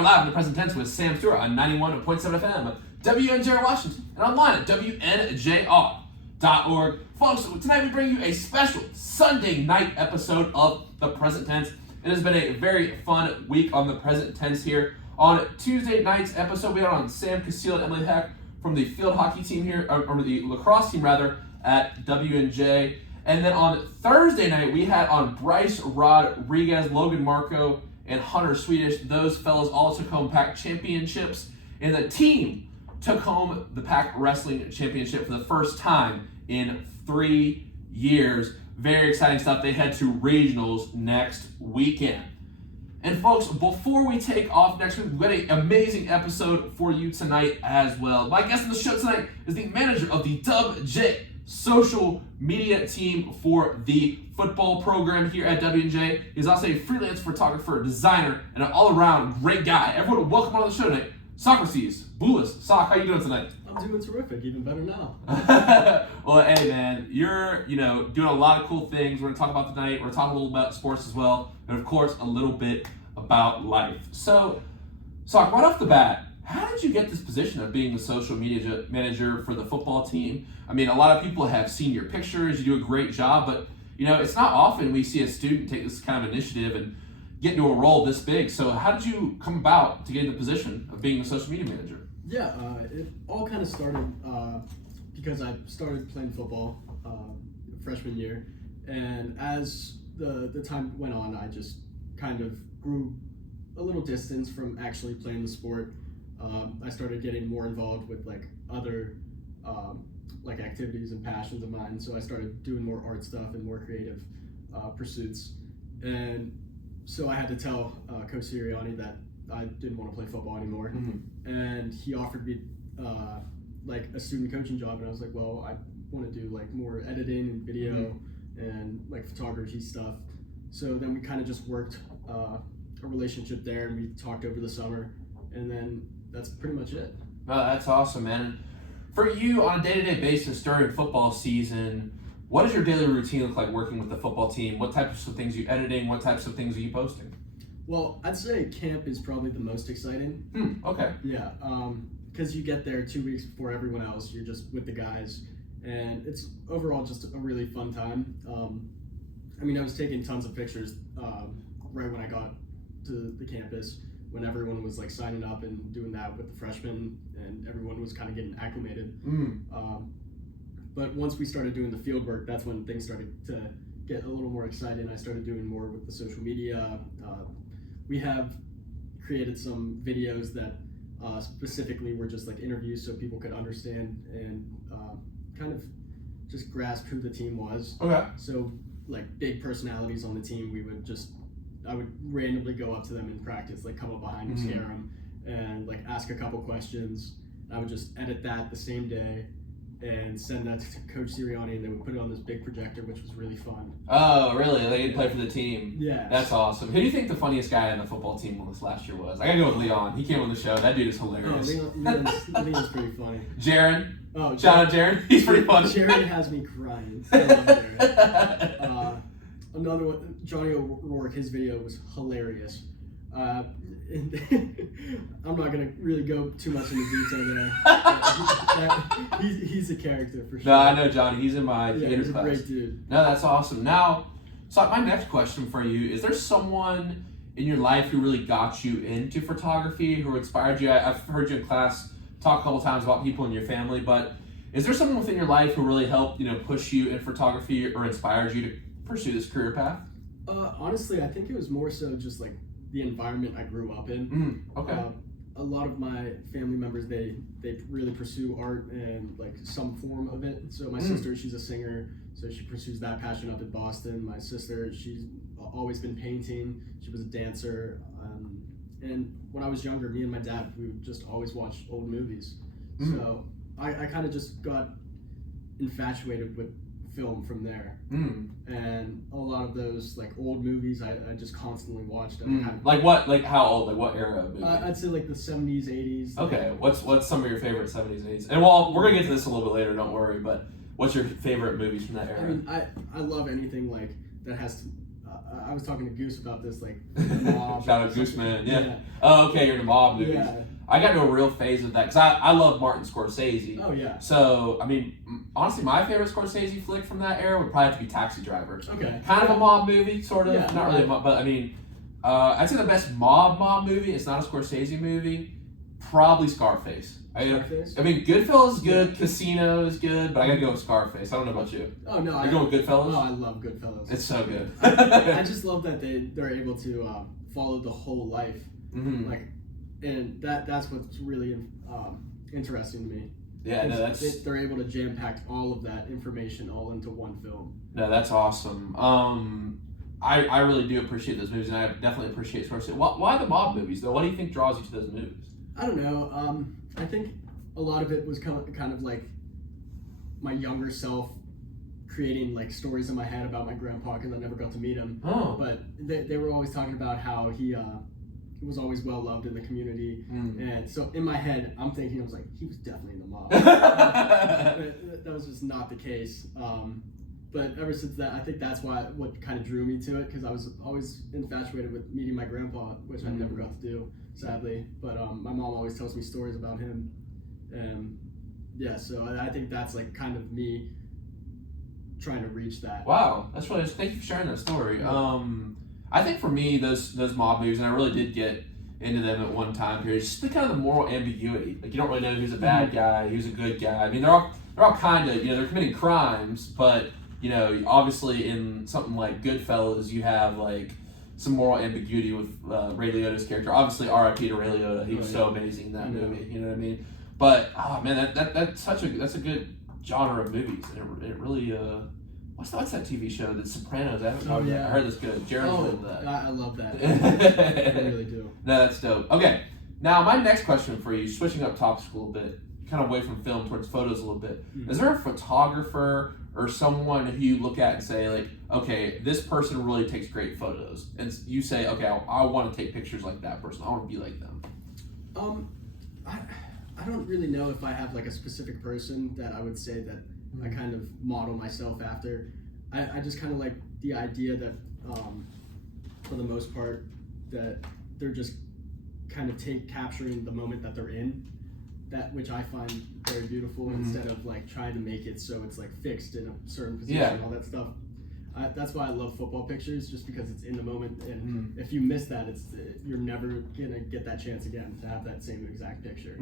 are live in the present tense with Sam Stewart on 91.7 FM, WNJR Washington, and online at WNJR.org. Folks, tonight we bring you a special Sunday night episode of the present tense. It has been a very fun week on the present tense here. On Tuesday night's episode, we had on Sam Casile and Emily Heck from the field hockey team here, or the lacrosse team rather, at WNJ. And then on Thursday night, we had on Bryce Rodriguez, Logan Marco, and Hunter Swedish. Those fellows all took home PAC championships. And the team took home the PAC Wrestling Championship for the first time in 3 years. Very exciting stuff. They head to regionals next weekend. And folks, before we take off next week, we've got an amazing episode for you tonight as well. My guest on the show tonight is the manager of the WJ social media team for the football program here at WNJ. He's also a freelance photographer, designer, and an all-around great guy. Everyone, welcome on the show tonight, Socrates, Boulis. Soc, how you doing tonight? I'm doing terrific, even better now. Well, hey man, you're doing a lot of cool things. We're gonna talk about tonight. We're gonna talk a little about sports as well, and of course a little bit about life. So, Soc, right off the bat, how did you get this position of being the social media manager for the football team? I mean, a lot of people have seen your pictures. You do a great job, but it's not often we see a student take this kind of initiative and get into a role this big. So, how did you come about to get in the position of being the social media manager? Yeah, it all kind of started because I started playing football freshman year, and as the time went on, I just kind of grew a little distance from actually playing the sport. I started getting more involved with other activities and passions of mine, so I started doing more art stuff and more creative pursuits. And so I had to tell Coach Sirianni that I didn't want to play football anymore. Mm-hmm. And he offered me a student coaching job, and I was like, well, I want to do more editing and video and photography stuff. So then we kind of just worked a relationship there, and we talked over the summer, and then that's pretty much it. Oh, that's awesome, man. For you, on a day-to-day basis during football season, what does your daily routine look like working with the football team? What types of things are you editing? What types of things are you posting? Well, I'd say camp is probably the most exciting. Okay. Yeah, because you get there 2 weeks before everyone else. You're just with the guys, and it's overall just a really fun time. I was taking tons of pictures right when I got to the campus, when everyone was signing up and doing that with the freshmen, and everyone was kind of getting acclimated. But once we started doing the field work, that's when things started to get a little more exciting. I started doing more with the social media. We have created some videos that specifically were just interviews, so people could understand and kind of just grasp who the team was. Okay. So big personalities on the team, I would randomly go up to them in practice, come up behind them, scare them, and ask a couple questions. I would just edit that the same day and send that to Coach Sirianni, and they would put it on this big projector, which was really fun. Oh, really? They didn't play for the team? Yeah. That's awesome. Who do you think the funniest guy on the football team this last year was? I gotta go with Leon. He came on the show. That dude is hilarious. Oh, Leon's pretty funny. Jaron. Oh, Shout out Jaron. He's pretty funny. Jaron has me crying. I love Jaron. Another one, Johnny O'Rourke, his video was hilarious. I'm not going to really go too much into detail there. He's a character for sure. No, I know Johnny. He's in my theater he's class. A great dude. No, that's awesome. Now, so my next question for you, is there someone in your life who really got you into photography, who inspired you? I've heard you in class talk a couple times about people in your family, but is there someone within your life who really helped, push you in photography or inspired you to pursue this career path? Honestly, I think it was more so just the environment I grew up in. Okay. A lot of my family members, they really pursue art and some form of it. So my sister, she's a singer, so she pursues that passion up in Boston. My sister, she's always been painting. She was a dancer. And when I was younger, me and my dad, we would just always watch old movies. So I kind of just got infatuated with film from there. And a lot of those old movies I just constantly watched. How old? What era of movie? I'd say the 70s, 80s. Okay, what's some of your favorite 70s, 80s? And we're gonna get to this a little bit later, don't worry, but what's your favorite movies from that era? I love anything that has I was talking to Goose about this, like, the mob. Shout out Goose Man, yeah. Oh, okay, you're in the mob movies. Yeah. I got into a real phase of that because I love Martin Scorsese. Oh, yeah. So, I mean, honestly, my favorite Scorsese flick from that era would probably have to be Taxi Driver. Okay. Kind of a mob movie, sort of. Yeah, Not really a mob, but I mean, I'd say the best mob movie, it's not a Scorsese movie, probably Scarface. Scarface? I mean, Goodfellas is good, Casino is good, but I gotta go with Scarface. I don't know about you. Oh, no. You're going with Goodfellas? Oh, I love Goodfellas. It's so good. I just love that they're able to follow the whole life. Mm-hmm. Like, and that's what's really interesting to me. Yeah, no, that's... They're able to jam-pack all of that information all into one film. No, that's awesome. I really do appreciate those movies, and I definitely appreciate Scorsese. Why the mob movies, though? What do you think draws you to those movies? I don't know. I think a lot of it was kind of like my younger self creating like stories in my head about my grandpa because I never got to meet him. Oh. But they were always talking about how he was always well loved in the community, and so in my head I'm thinking, I was like, he was definitely in the mob. That was just not the case. But ever since that, I think that's what kind of drew me to it, because I was always infatuated with meeting my grandpa, which I never got to do, sadly. But my mom always tells me stories about him, and yeah, so I think that's like kind of me trying to reach that. Wow, that's really, thank you for sharing that story. I think for me, those mob movies, and I really did get into them at one time period, just the kind of the moral ambiguity. Like, you don't really know who's a bad guy, who's a good guy. I mean, they're all kind of, they're committing crimes, but obviously in something like Goodfellas, you have like some moral ambiguity with Ray Liotta's character. Obviously, R.I.P. to Ray Liotta. He was so amazing in that movie. You know what I mean? But oh man, that's a good genre of movies. And it really what's that TV show? The Sopranos. I heard that's good. Jared's into that. I love that. I really do. No, that's dope. Okay, now my next question for you, switching up topics a little bit, kind of away from film towards photos a little bit. Is there a photographer or someone who you look at and say, like, okay, this person really takes great photos, and you say, okay, I want to take pictures like that person. I want to be like them. I don't really know if I have like a specific person that I would say that I kind of model myself after. I just kind of like the idea that, for the most part, that they're just kind of capturing the moment that they're in, that which I find very beautiful, instead of like trying to make it so it's like fixed in a certain position and all that stuff. That's why I love football pictures, just because it's in the moment, and if you miss that, you're never gonna get that chance again to have that same exact picture.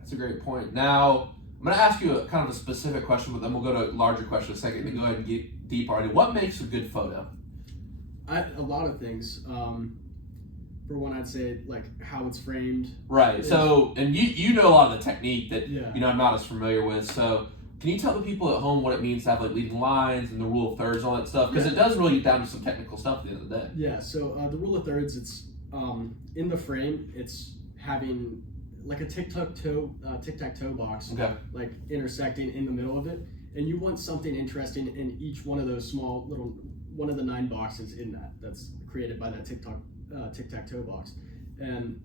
That's a great point. Now I'm gonna ask you a kind of a specific question, but then we'll go to a larger question in a second. Go ahead and get deep already. What makes a good photo? A lot of things. For one, I'd say like how it's framed. Right. So, and you know a lot of the technique that I'm not as familiar with. So, can you tell the people at home what it means to have like leading lines and the rule of thirds and all that stuff? Because it does really get down to some technical stuff at the end of the day. Yeah. So the rule of thirds, it's in the frame, it's having like a tic-tac-toe box, like intersecting in the middle of it, and you want something interesting in each one of those small little one of the 9 boxes in that's created by that tic-tac-toe box. And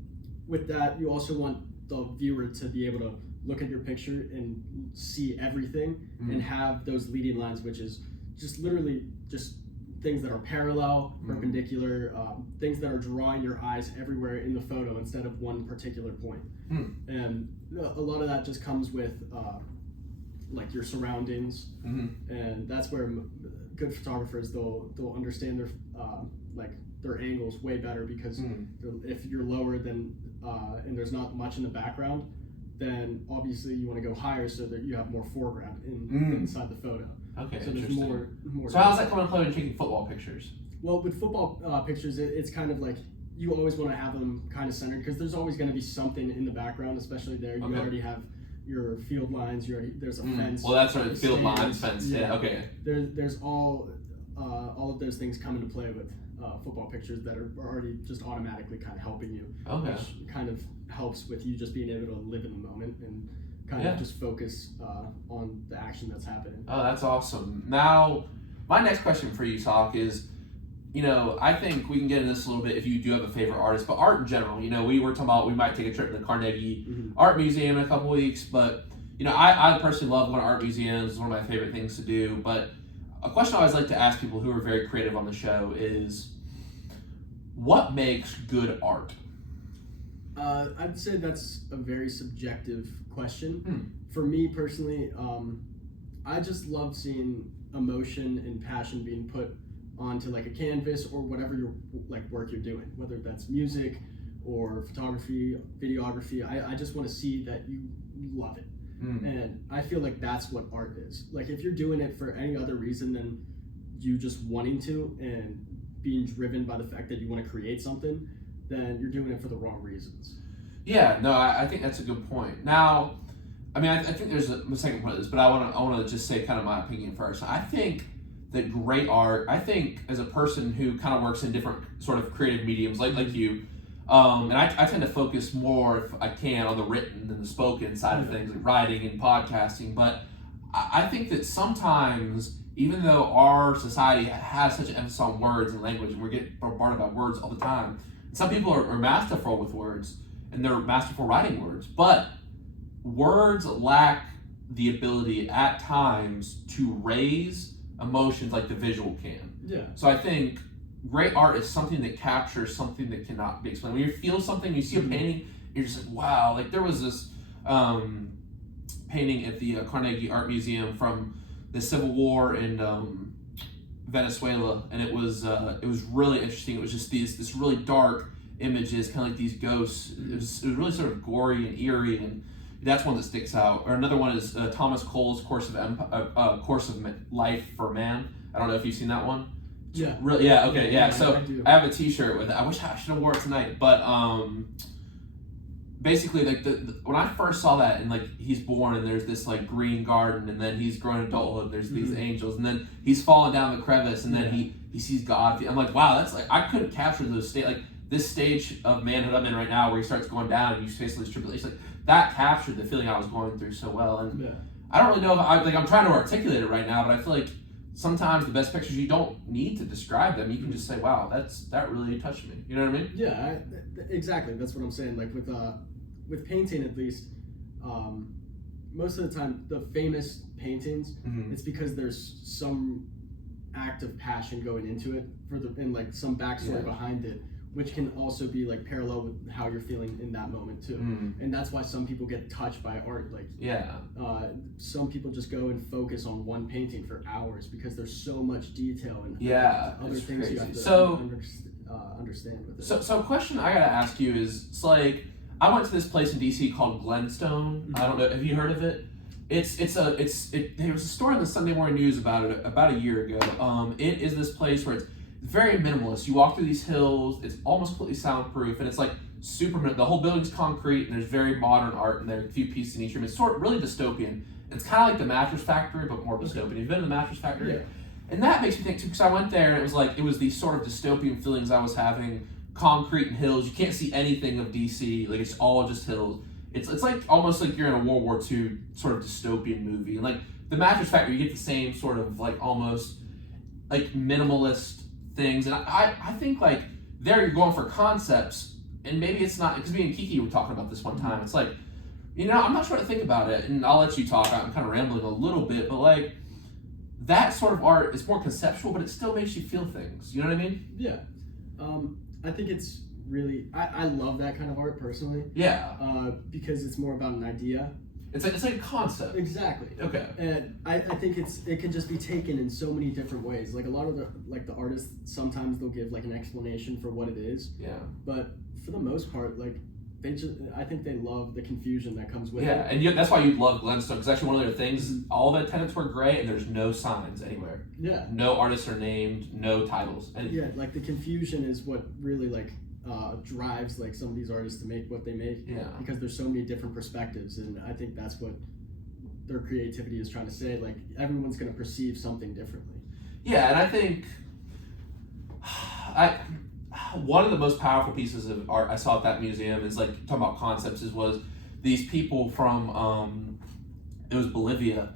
with that, you also want the viewer to be able to look at your picture and see everything, and have those leading lines, which is just literally just things that are parallel, perpendicular, things that are drawing your eyes everywhere in the photo instead of one particular point. And a lot of that just comes with like your surroundings, and that's where good photographers, they'll understand their angles way better, because if you're lower than and there's not much in the background, then obviously you want to go higher so that you have more foreground inside the photo. Okay, so there's more. So how's that come into play when taking football pictures? Well, with football pictures, it's kind of like you always want to have them kind of centered, because there's always going to be something in the background, especially there. You already have your field lines. There's a fence. Well, that's right. Field lines, fence. Yeah. Okay. There's all of those things come into play with football pictures that are already just automatically kind of helping you. Okay. Which kind of helps with you just being able to live in the moment and kind of just focus on the action that's happening. Oh, that's awesome. Now, my next question for you, Sock, is, I think we can get into this a little bit if you do have a favorite artist, but art in general. We were talking about we might take a trip to the Carnegie Art Museum in a couple weeks, but I personally love going to art museums. It's one of my favorite things to do. But a question I always like to ask people who are very creative on the show is, what makes good art? I'd say that's a very subjective question. For me personally, I just love seeing emotion and passion being put onto like a canvas or whatever your like work you're doing, whether that's music or photography, videography. I just want to see that you love it. And I feel like that's what art is. Like if you're doing it for any other reason than you just wanting to and being driven by the fact that you want to create something, then you're doing it for the wrong reasons. Yeah, no, I think that's a good point. Now, I mean, I think there's a second point of this, but I want to just say kind of my opinion first. I think that great art, I think as a person who kind of works in different sort of creative mediums like you, and I tend to focus more, if I can, on the written than the spoken side of things, like writing and podcasting. But I think that sometimes, even though our society has such an emphasis on words and language, and we get bombarded by words all the time, some people are masterful with words, and they're masterful writing words, but words lack the ability at times to raise emotions like the visual can. Yeah. So I think great art is something that captures something that cannot be explained. When you feel something, you see a painting, you're just like, wow. Like there was this painting at the Carnegie Art Museum from the Civil War in Venezuela, and it was really interesting. It was just this really dark images, kind of like these ghosts. It was really sort of gory and eerie, and that's one that sticks out. Or another one is Thomas Cole's Course of Life for Man. I don't know if you've seen that one. Yeah. Really? Yeah. Okay. Yeah. So I have a T-shirt with it. I wish I should have wore it tonight, but basically, like when I first saw that, and like he's born, and there's this like green garden, and then he's growing adulthood. And there's these angels, and then he's falling down the crevice, and then he sees God. I'm like, wow, that's like I couldn't capture those like this stage of manhood I'm in right now, where he starts going down, and you face these tribulations. Like that captured the feeling I was going through so well, and I don't really know if I'm trying to articulate it right now, but I feel like sometimes the best pictures, you don't need to describe them. You can just say, wow, that really touched me. You know what I mean? Yeah, exactly. That's what I'm saying. Like with painting, at least, most of the time, the famous paintings, it's because there's some act of passion going into it and like some backstory behind it, which can also be like parallel with how you're feeling in that moment too. And that's why some people get touched by art. Like some people just go and focus on one painting for hours because there's so much detail and other things crazy. You have to understand with it. So a question I gotta ask you is, it's like, I went to this place in DC called Glenstone. I don't know, have you heard of it? There was a story in the Sunday Morning News about it about a year ago. It is this place where it's very minimalist. You walk through these hills, it's almost completely soundproof, and it's like the whole building's concrete, and there's very modern art, and there are a few pieces in each room. It's sort of really dystopian. It's kind of like the Mattress Factory, but more dystopian. Have you been to the Mattress Factory? Yeah. And that makes me think too, because I went there, and it was these sort of dystopian feelings I was having. Concrete and hills. You can't see anything of DC. Like it's all just hills. It's like almost like you're in a World War II sort of dystopian movie. And like the Mattress Factory, you get the same sort of like almost like minimalist things. And I think like there you're going for concepts, and maybe it's not, because me and Kiki were talking about this one time. It's like, I'm not sure what to think about it, and I'll let you talk. I'm kind of rambling a little bit, but like that sort of art is more conceptual, but it still makes you feel things. You know what I mean? Yeah. I think it's really, I love that kind of art personally. Yeah. Because it's more about an idea. It's like a concept. Exactly. Okay. And I think it can just be taken in so many different ways. Like a lot of the artists, sometimes they'll give like an explanation for what it is. Yeah. But for the most part, like I think they love the confusion that comes with it. Yeah, and that's why you love Glenstone, because actually one of their things, all the tenants were gray, and there's no signs anywhere. Yeah. No artists are named, no titles. Yeah, like the confusion is what really like drives like some of these artists to make what they make. Yeah. Because there's so many different perspectives, and I think that's what their creativity is trying to say. Like everyone's going to perceive something differently. Yeah, and I think one of the most powerful pieces of art I saw at that museum is like talking about concepts. Was these people from it was Bolivia.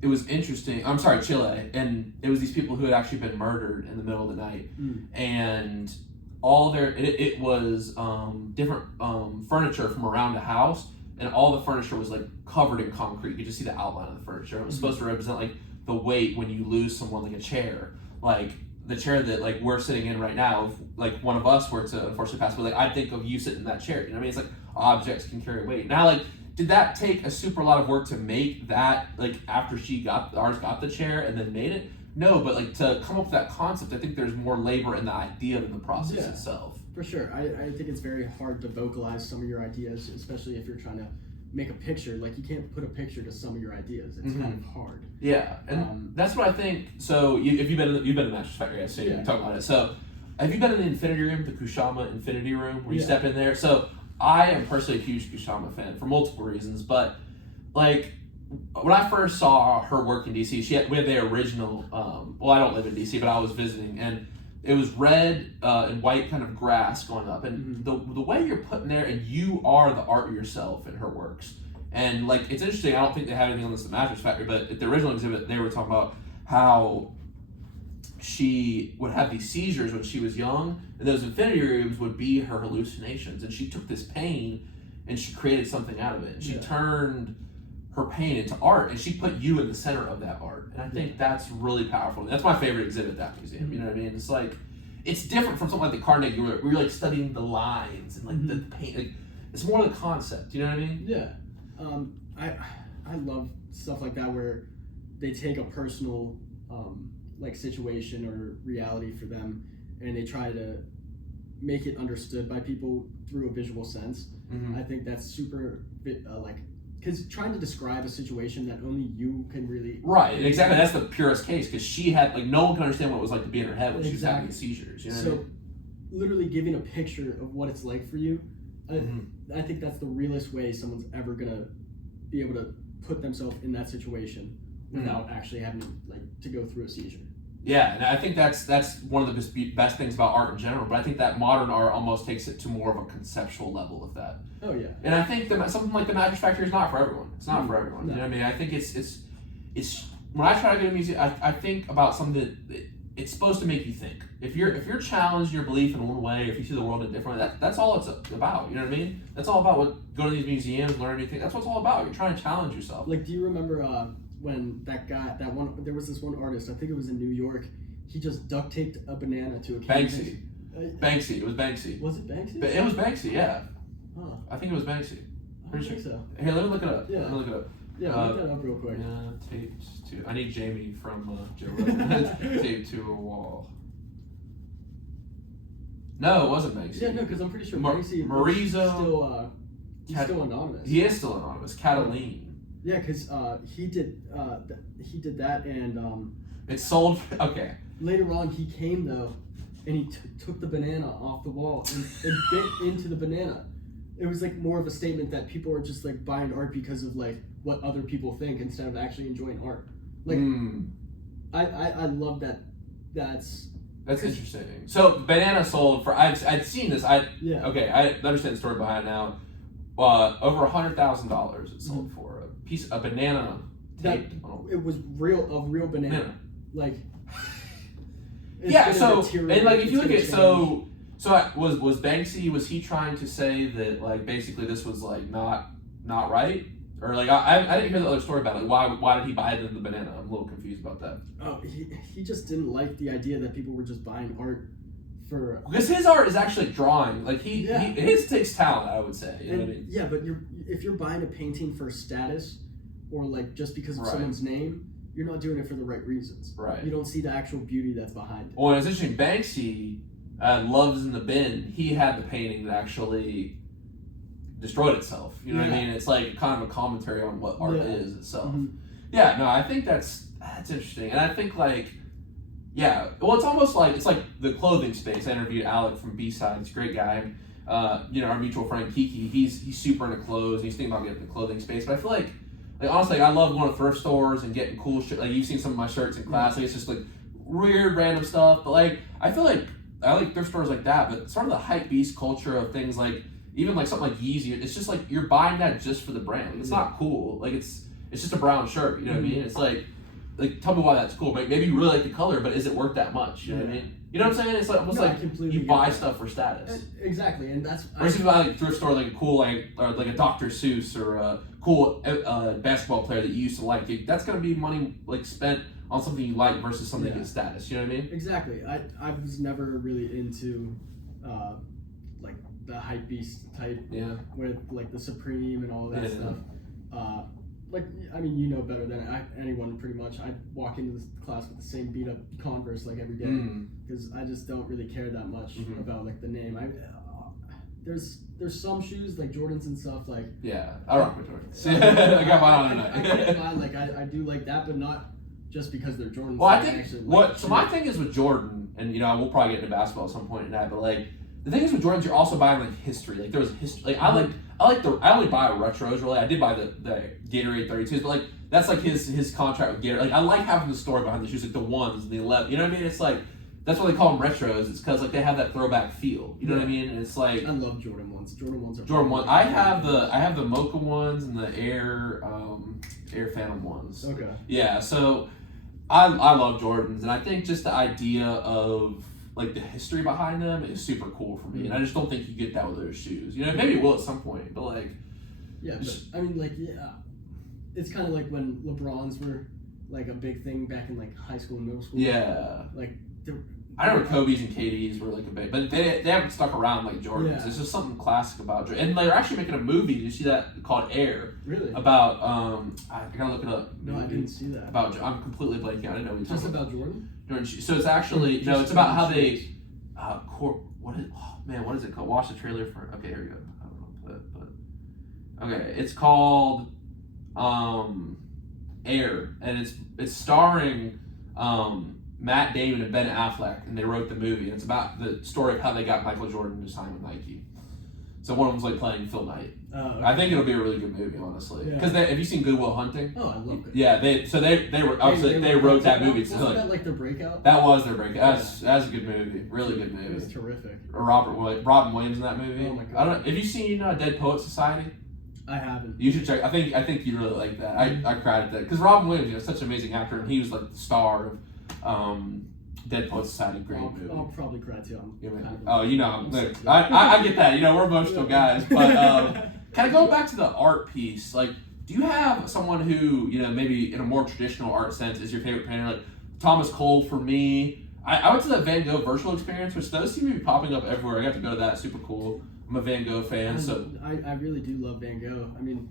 It was interesting. I'm sorry, Chile, and it was these people who had actually been murdered in the middle of the night, and all it was different furniture from around the house, and all the furniture was like covered in concrete. You could just see the outline of the furniture. It was supposed to represent like the weight when you lose someone, like a chair, like the chair that like we're sitting in right now. If like one of us were to unfortunately pass away, like I think of you sitting in that chair. You know what I mean? It's like objects can carry weight. Now, like, did that take a super lot of work to make that? Like after ours got the chair and then made it? No, but like to come up with that concept, I think there's more labor in the idea than the process itself. For sure. I think it's very hard to vocalize some of your ideas, especially if you're trying to make a picture. Like, you can't put a picture to some of your ideas. It's kind of hard. Yeah, and that's what I think. So, if you've been in the Mattress Factory, so you can talk about it. So, have you been in the Infinity Room, the Kushama Infinity Room, where you step in there? So, I am personally a huge Kushama fan for multiple reasons, but like when I first saw her work in DC, we had the original. Well, I don't live in DC, but I was visiting, and it was red and white kind of grass going up, and the way you're put in there, and you are the art yourself in her works. And like, it's interesting. I don't think they have anything on this at Mattress Factory, but at the original exhibit, they were talking about how she would have these seizures when she was young, and those infinity rooms would be her hallucinations. And she took this pain, and she created something out of it. And she turned her pain into art, and she put you in the center of that art. And I think that's really powerful. That's my favorite exhibit at that museum. You know what I mean? It's like, it's different from something like the Carnegie, where you're like studying the lines and like the paint. Like, it's more the concept. You know what I mean? Yeah. I love stuff like that where they take a personal like situation or reality for them, and they try to make it understood by people through a visual sense. I think that's super like, because trying to describe a situation that only you can really exactly. That's the purest case, because she had like no one can understand what it was like to be in her head when she was having seizures. You know what I mean? Literally giving a picture of what it's like for you. I think that's the realest way someone's ever gonna be able to put themselves in that situation without actually having to go through a seizure. Yeah, and I think that's one of the best things about art in general. But I think that modern art almost takes it to more of a conceptual level of that. Oh yeah. And I think something like the Mattress Factory is not for everyone. It's not for everyone. No. You know what I mean? I think it's when I try to go to a museum, I think about something that it's supposed to make you think. If you're challenged your belief in one way, if you see the world in a different way, that's all it's about. You know what I mean? That's all about what going to these museums, learning new things. That's what it's all about. You're trying to challenge yourself. Like, do you remember when there was this one artist, I think it was in New York, he just duct taped a banana to a canvas. Banksy. It was Banksy. Was it Banksy? It was Banksy, yeah. Huh. I think it was Banksy. I think so. Here, let me look it up. Yeah. Let me look it up. Yeah, look that up real quick. Yeah, taped to. I need Jamie from Joe Rogan. Taped to a wall. No, it wasn't Banksy. Yeah, no, because I'm pretty sure Banksy Marizo. He's still anonymous. He is still anonymous. Cataline. Yeah, because he did that, and it sold. Okay. Later on, he came though, and he took the banana off the wall and bit into the banana. It was like more of a statement that people are just like buying art because of like what other people think instead of actually enjoying art. Like, I love that. That's interesting. So banana sold for I'd seen this. I understand the story behind it now. Over $100,000 it sold for a banana. It was a real banana. Like. Yeah. So and like if you look at was Banksy, was he trying to say that like basically this was like not right? Or like I didn't hear the other story about it. Like, why did he buy the banana? I'm a little confused about that. Oh, he just didn't like the idea that people were just buying art for. Because his art is actually drawing. Like his takes talent, I would say. You know what I mean? Yeah, but if you're buying a painting for status, or like just because of someone's name, you're not doing it for the right reasons. Right. You don't see the actual beauty that's behind it. Well, it's interesting. Banksy, Love's in the Bin. He had the painting that actually destroyed itself. You know what I mean? It's like kind of a commentary on what art is itself. Yeah, no, I think that's interesting. And I think well, it's almost like the clothing space. I interviewed Alec from B-Side. He's a great guy. Our mutual friend Kiki, he's super into clothes. He's thinking about getting the clothing space. But I feel like honestly, I love going to thrift stores and getting cool shit. Like, you've seen some of my shirts in class. Like, it's just like weird, random stuff. But like, I feel like I like thrift stores like that. But sort of the hype beast culture of things like, even like something like Yeezy, it's just like you're buying that just for the brand. Like, it's not cool. Like, it's just a brown shirt. You know what I mean? It's like tell me why that's cool. Maybe you really like the color, but is it worth that much? You know what I mean? You know what I'm saying? It's like almost like you buy stuff for status. Exactly, and that's. Or if you buy like a thrift store, like a cool or like a Dr. Seuss or a cool basketball player that you used to like, that's gonna be money like spent on something you like versus something that gets status. You know what I mean? Exactly. I was never really into like the hype beast type with like the Supreme and all of that stuff. Like, I mean, you know better than anyone pretty much. I walk into this class with the same beat up Converse like every day because I just don't really care that much about like the name. There's some shoes like Jordans and stuff like. Yeah, I rock with Jordans. I got mine on tonight. I can't lie, like I do like that, but not just because they're Jordans. Well, I think so my thing is with Jordan, and you know we'll probably get into basketball at some point tonight, but like the thing is with Jordans, you're also buying like history. Like there was history. Like I only buy retros really. I did buy the Gatorade 32s, but like that's like his contract with Gatorade. Like I like having the story behind the shoes, like the ones and the 11. You know what I mean? It's like that's why they call them retros. It's because like they have that throwback feel. You know what I mean? And it's like I love Jordan ones. Jordan ones are Jordan ones. I have the Mocha ones and the Air Phantom ones. Okay. Yeah. So I love Jordans, and I think just the idea of like the history behind them is super cool for me, and I just don't think you get that with other shoes. You know, maybe it will at some point, but like, but I mean, like, it's kind of like when LeBrons were like a big thing back in like high school and middle school. Yeah, like I remember Kobe's and KD's were like a big, but they haven't stuck around like Jordans. Yeah. It's just something classic about Jordan, and they're actually making a movie. Did you see that called Air? Really? About I gotta look it up. No, I didn't see that. About I'm completely blanking. I didn't know we just about Jordan. So it's actually no, it's about how they what is it called? Watch the trailer for. Okay, here we go. I don't know, but okay, it's called Air, and it's starring Matt Damon and Ben Affleck, and they wrote the movie. And it's about the story of how they got Michael Jordan to sign with Nike. So one of them's like playing Phil Knight. Okay. I think it'll be a really good movie, honestly. Because have you seen Good Will Hunting? Oh, I love it. Yeah, they wrote that movie. Wasn't that like their breakout? That was their breakout. That's a good movie. Really good movie. It was terrific. Robin Williams in that movie. Oh my God. I don't know. Have you seen Dead Poets Society? I haven't. You should check. I think you'd really like that. I cried at that because Robin Williams, such an amazing actor, and he was like the star of Dead Poets Society. Great movie. I'll probably cry too. I get that. We're emotional guys, but kind of going back to the art piece. Like, do you have someone who maybe in a more traditional art sense is your favorite painter? Like Thomas Cole for me. I went to the Van Gogh virtual experience, which those seem to be popping up everywhere. I got to go to that. Super cool. I'm a Van Gogh fan, so I really do love Van Gogh. I mean,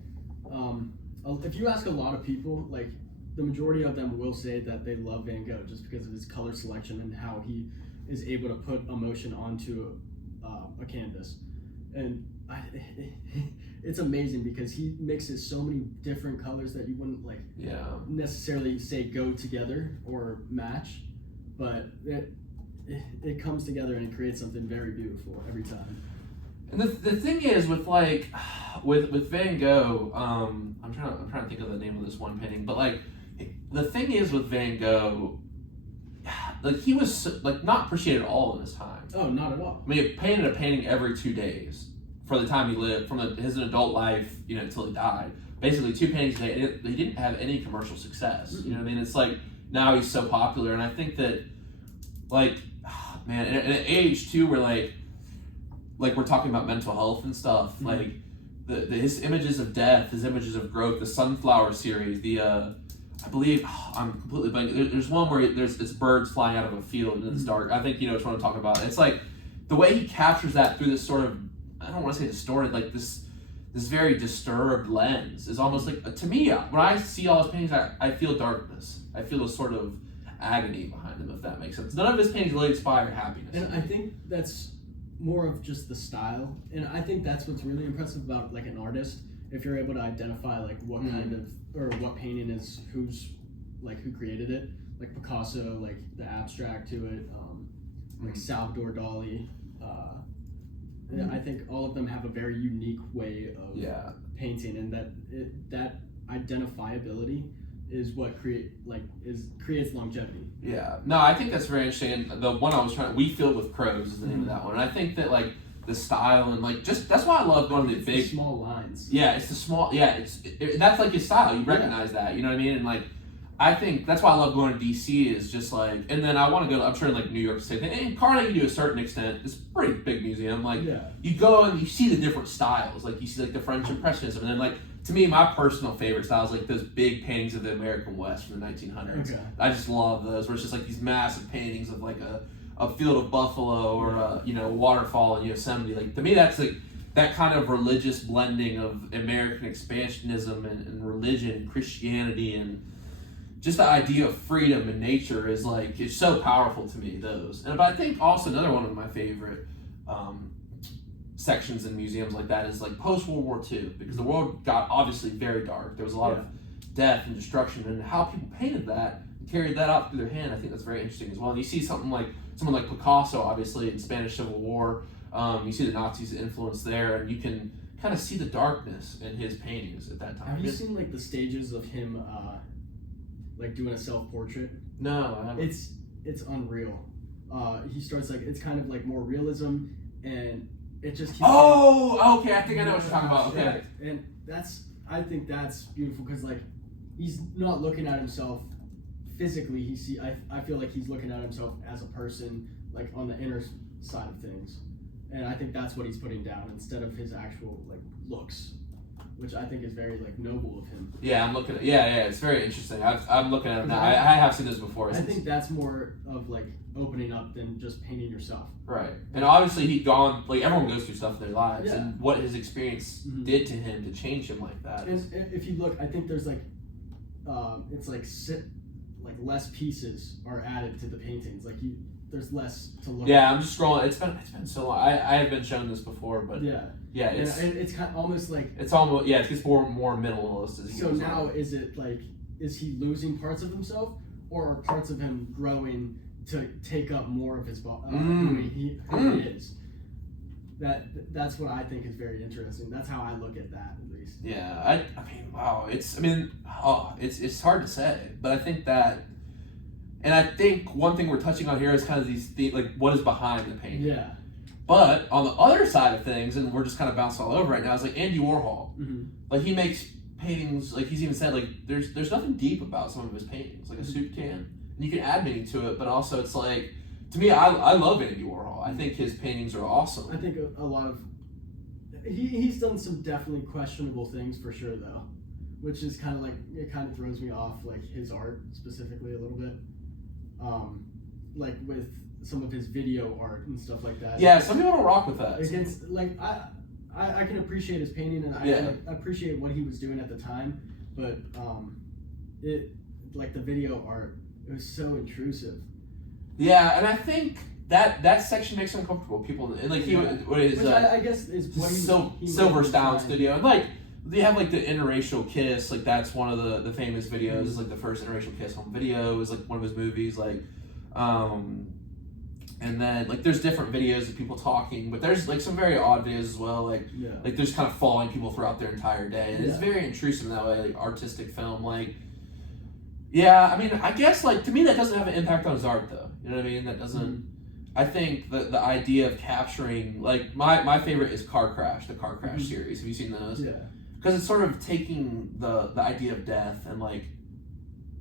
if you ask a lot of people, like the majority of them will say that they love Van Gogh just because of his color selection and how he is able to put emotion onto a canvas, and it's amazing because he mixes so many different colors that you wouldn't necessarily say go together or match, but it comes together and it creates something very beautiful every time. And the thing is with with Van Gogh, I'm trying to think of the name of this one painting, but like the thing is with Van Gogh, like he was like not appreciated at all in his time. Oh, not at all. I mean, he painted a painting every 2 days for the time he lived, from his adult life, until he died. Basically, 2 paintings a day. And he didn't have any commercial success. Mm-hmm. You know what I mean? It's like now he's so popular, and I think that, like, man, in an age too where like we're talking about mental health and stuff, mm-hmm. like his images of death, his images of growth, the Sunflower series, I believe I'm completely blanking. There's one where it's birds flying out of a field and it's dark. I think you know which one I'm talking about. It's like the way he captures that through this sort of, I don't want to say distorted, like this very disturbed lens is almost like, to me, when I see all his paintings, I feel darkness. I feel a sort of agony behind them, if that makes sense. None of his paintings really inspire happiness. And I think that's more of just the style, and I think that's what's really impressive about like an artist, if you're able to identify like what kind of, or what painting is, who created it, like Picasso, like the abstract to it, like Salvador Dali. I think all of them have a very unique way of painting, and that identifiability is what creates longevity. Yeah, no, I think that's very interesting. And the one I was We Filled with Crows is the name of that one, and I think that like the style and like just that's why I love going to the big small lines. Yeah, it's the small. Yeah, that's like his style. You recognize that. You know what I mean? And like, I think that's why I love going to DC. Is just like, and then I want to go. I'm sure like New York State and Carnegie to a certain extent. It's a pretty big museum. Like you go and you see the different styles. Like you see like the French Impressionism, and then like to me, my personal favorite style is like those big paintings of the American West from the 1900s. Okay. I just love those, where it's just like these massive paintings of like a field of buffalo or a waterfall in Yosemite. Like to me, that's like that kind of religious blending of American expansionism and religion and Christianity and just the idea of freedom and nature is like, it's so powerful to me, those. But I think also another one of my favorite sections in museums like that is like post-World War II, because the world got obviously very dark. There was a lot of death and destruction, and how people painted that and carried that out through their hand, I think that's very interesting as well. And you see someone like Picasso, obviously, in Spanish Civil War, you see the Nazis' influence there, and you can kind of see the darkness in his paintings at that time. Have you seen like the stages of him like doing a self-portrait? No, I haven't. It's unreal. He starts like, it's kind of like more realism, and it just keeps okay, I think I know what you're talking about. Okay. Yeah. And I think that's beautiful, because like he's not looking at himself physically. I feel like he's looking at himself as a person, like on the inner side of things, and I think that's what he's putting down instead of his actual like looks, which I think is very like noble of him. Yeah, I'm looking at it's very interesting. I'm looking at it now. I have seen this before. I think that's more of like opening up than just painting yourself. Right. And obviously he'd gone, like everyone goes through stuff in their lives, Yeah. and what his experience did to him to change him like that. And if you look, I think there's like, it's like less pieces are added to the paintings. Like there's less to look at. Yeah, I'm just scrolling. It's been so long. I have been shown this before, but yeah, it's kind of almost like, it's almost, it gets more minimalist as he so goes now on. is it like, is he losing parts of himself, or are parts of him growing to take up more of his who he is? That's what I think is very interesting. That's how I look at that, at least. Yeah, I mean, wow, it's hard to say, but I think that, and I think one thing we're touching on here is kind of these like what is behind the painting. Yeah. But on the other side of things, and we're just kind of bouncing all over right now, is like Andy Warhol. Mm-hmm. Like he makes paintings, like he's even said, like there's nothing deep about some of his paintings, like a soup can, and you can add meaning to it, but also it's like, to me, I love Andy Warhol. I think his paintings are awesome. I think a lot of, he's done some definitely questionable things for sure though, which is kind of like, it kind of throws me off, like his art specifically a little bit, like with some of his video art and stuff like that. Yeah, some people don't rock with that. Against, like, I can appreciate his painting, and I appreciate what he was doing at the time, but it, like the video art, it was so intrusive. Yeah, and I think that section makes him uncomfortable. People, and like which I guess is what he Silver Sound Studio, and like they have like the interracial kiss, like that's one of the famous videos. It's like the first interracial kiss on video. It was like one of his movies, like, and then like there's different videos of people talking, but there's like some very odd videos as well, like there's kind of following people throughout their entire day, and it's very intrusive in that way, like artistic film, like. Yeah, I mean, I guess, like, to me, that doesn't have an impact on his art, though. You know what I mean? That doesn't... I think the idea of capturing... Like, my favorite is Car Crash, the Car Crash series. Have you seen those? Yeah. Because it's sort of taking the idea of death and, like,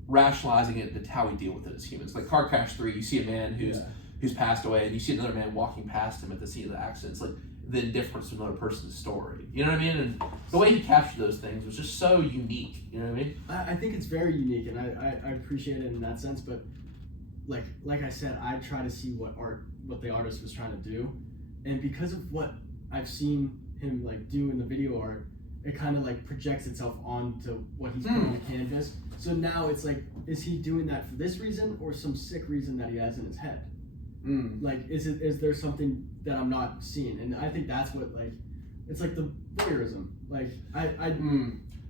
rationalizing it to how we deal with it as humans. Like, Car Crash 3, you see a man who's passed away, and you see another man walking past him at the scene of the accident. It's like the indifference to another person's story. You know what I mean? And the way he captured those things was just so unique. You know what I mean? I think it's very unique, and I appreciate it in that sense. But like I said, I try to see what the artist was trying to do, and because of what I've seen him like do in the video art, it kind of like projects itself onto what he's putting on the canvas. So now it's like, is he doing that for this reason or some sick reason that he has in his head? Like, is there something that I'm not seeing? And I think that's what, like, it's like the voyeurism. Like,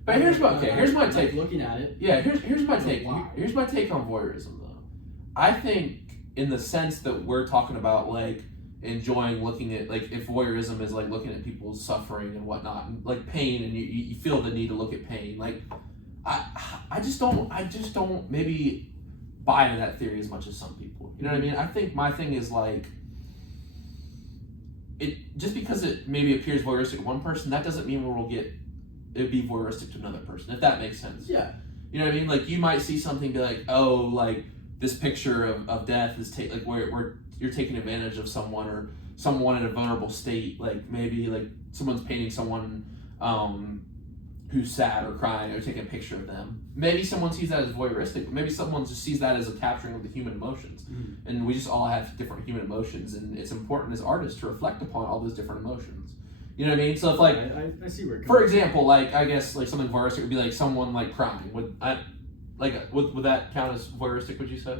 But here's my take. Looking at it. Yeah, here's my take. Why? Here's my take on voyeurism, though. I think in the sense that we're talking about, like, enjoying looking at, like, if voyeurism is, like, looking at people's suffering and whatnot, and, like, pain, and you feel the need to look at pain. Like, I just don't maybe buy into that theory as much as some people. You know what I mean? I think my thing is like, it just because it maybe appears voyeuristic to one person, that doesn't mean it'd be voyeuristic to another person, if that makes sense. Yeah. You know what I mean? Like you might see something, be like, oh, like this picture of death is like where you're taking advantage of someone or someone in a vulnerable state. Like maybe like someone's painting someone who's sad or crying or taking a picture of them. Maybe someone sees that as voyeuristic, but maybe someone just sees that as a capturing of the human emotions. Mm-hmm. And we just all have different human emotions, and it's important as artists to reflect upon all those different emotions. You know what I mean? So if like, I see where it comes for example, like I guess like something voyeuristic would be like someone like crying. Would that count as voyeuristic? Would you say?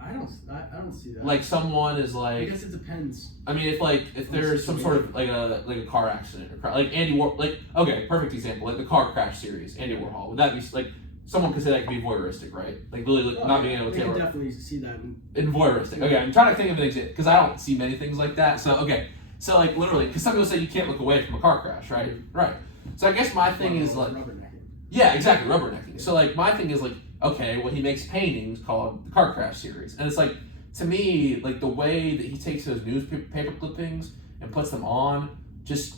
I don't see that. Like someone is like. I guess it depends. I mean, if there's some sort of like a car accident or like Andy okay, perfect example, like the car crash series, Andy Warhol. Would that be like someone could say that could be voyeuristic, right? Like really not being able to. I can definitely see that in voyeuristic. Okay, I'm trying to think of an example because I don't see many things like that. So okay. So like literally, because some people say you can't look away from a car crash, right? Mm-hmm. Right. So I guess my thing is like rubbernecking. Yeah, exactly, rubbernecking. So like my thing is like, okay, well he makes paintings called the Car Crash series, and it's like to me like the way that he takes those newspaper clippings and puts them on, just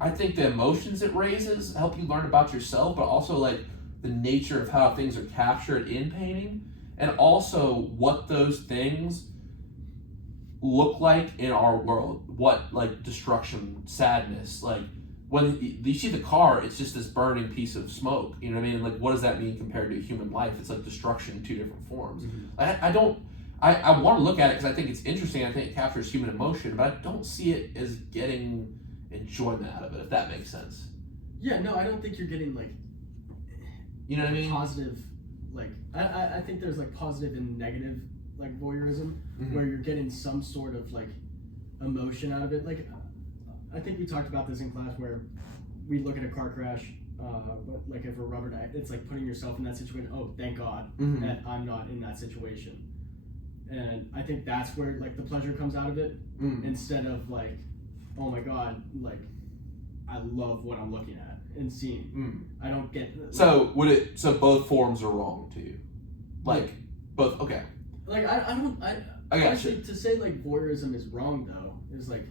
I think the emotions it raises help you learn about yourself, but also like the nature of how things are captured in painting, and also what those things look like in our world, what like destruction, sadness, like when you see the car, it's just this burning piece of smoke, you know what I mean? Like what does that mean compared to human life? It's like destruction in two different forms. Mm-hmm. I want to look at it because I think it's interesting, I think it captures human emotion, but I don't see it as getting enjoyment out of it, if that makes sense. Yeah, no, I don't think you're getting like, you know what I mean? Positive, like I think there's like positive and negative like voyeurism, Mm-hmm. where you're getting some sort of like emotion out of it. Like I think we talked about this in class where we look at a car crash, but like if a rubberneck, it's like putting yourself in that situation. Oh, thank God Mm-hmm. that I'm not in that situation. And I think that's where like the pleasure comes out of it, instead of like, oh my God, like I love what I'm looking at and seeing. I don't get. Like, so both forms are wrong to you, like both. Okay. Like I got honestly, you. to say like voyeurism is wrong though is like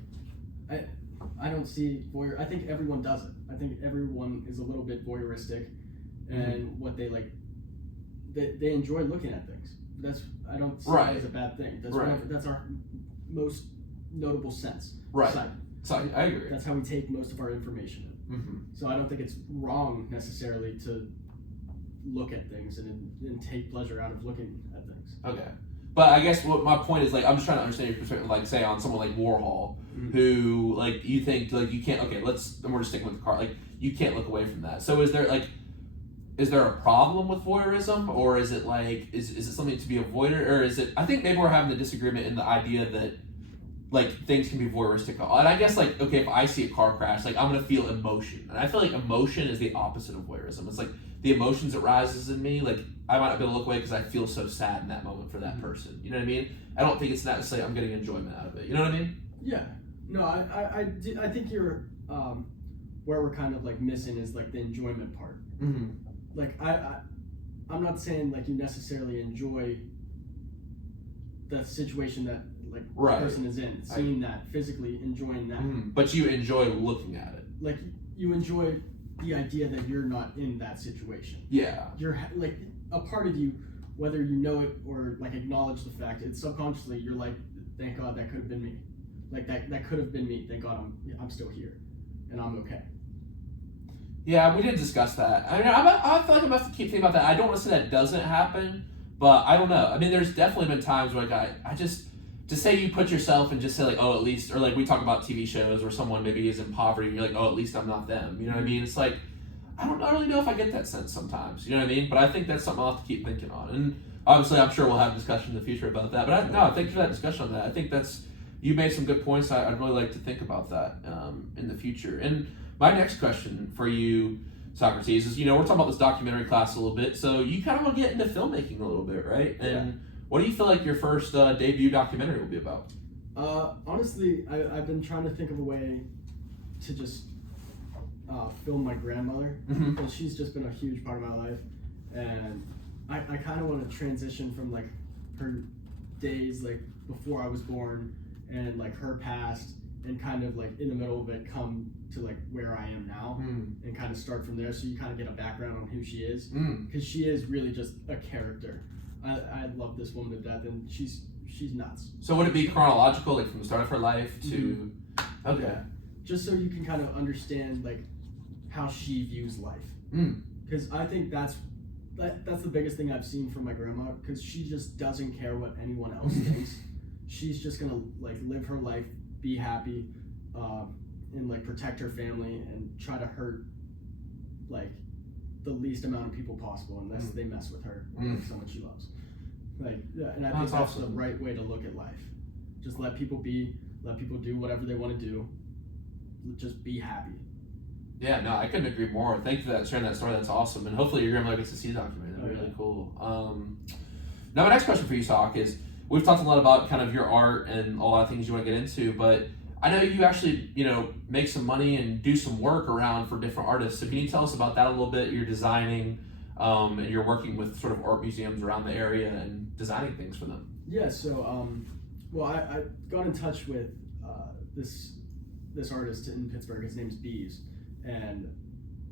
I don't see voyeur. I think everyone does it. I think everyone is a little bit voyeuristic, and what they like, they enjoy looking at things. I don't see it as a bad thing. That's our most notable sense. Right. Sight. So I agree. That's how we take most of our information in. Mm-hmm. So I don't think it's wrong necessarily to look at things and take pleasure out of looking at things. Okay. But I guess what my point is, like, I'm just trying to understand your perspective, like, say, on someone like Warhol, who, like, you think, like, you can't, okay, and we're just sticking with the car, like, you can't look away from that. So is there a problem with voyeurism, or is it, like, is it something to be avoided, or is it, I think maybe we're having a disagreement in the idea that, like, things can be voyeuristic. And I guess, like, okay, if I see a car crash, like, I'm going to feel emotion. And I feel like emotion is the opposite of voyeurism. It's, like, the emotions that rises in me, like, I might not be able to look away because I feel so sad in that moment for that person. You know what I mean? I don't think it's necessarily I'm getting enjoyment out of it. You know what I mean? Yeah. No, I think you're where we're kind of like missing is like the enjoyment part. Mm-hmm. Like I'm not saying like you necessarily enjoy the situation that like the person is in, seeing that, physically enjoying that. Mm-hmm. But you enjoy looking at it. Like you enjoy the idea that you're not in that situation. Yeah. You're like a part of you, whether you know it or like acknowledge the fact, it's subconsciously you're like, thank God that could have been me. Like that could have been me. Thank God I'm still here, and I'm okay. Yeah, we did discuss that. I mean, I feel like I'm going to have to keep thinking about that. I don't want to say that doesn't happen, but I don't know. I mean, there's definitely been times where like I just, to say you put yourself and just say like, oh, at least, or like we talk about TV shows where someone maybe is in poverty and you're like, oh, at least I'm not them. You know what I mean? It's like, I don't really know if I get that sense sometimes. You know what I mean? But I think that's something I'll have to keep thinking on. And obviously, I'm sure we'll have a discussion in the future about that. But thank you for that discussion on that. I think you made some good points. I'd really like to think about that in the future. And my next question for you, Socrates, is, we're talking about this documentary class a little bit. So you kind of want to get into filmmaking a little bit, right? And what do you feel like your first debut documentary will be about? Honestly, I've been trying to think of a way to just film my grandmother, because she's just been a huge part of my life, and I kind of want to transition from like her days like before I was born and like her past, and kind of like in the middle of it come to like where I am now, and kind of start from there, so you kind of get a background on who she is, because she is really just a character. I love this woman to death, and she's nuts. So would it be chronological, like from the start of her life to okay, just so you can kind of understand like how she views life. Because I think that's the biggest thing I've seen from my grandma, because she just doesn't care what anyone else thinks. She's just gonna like live her life, be happy, and like protect her family and try to hurt like the least amount of people possible unless they mess with her or with someone she loves. Like, yeah, and I think that's the right way to look at life. Just let people be, let people do whatever they want to do. Just be happy. Yeah, no, I couldn't agree more. Thank you for sharing that story. That's awesome, and hopefully your grandmother gets to see the documentary. That'd be really cool. Now, my next question for you, Sock, is we've talked a lot about kind of your art and a lot of things you want to get into, but I know you actually, make some money and do some work around for different artists. So can you tell us about that a little bit? You're designing, and you're working with sort of art museums around the area and designing things for them. Yeah. So, I got in touch with this artist in Pittsburgh. His name's Boulis, and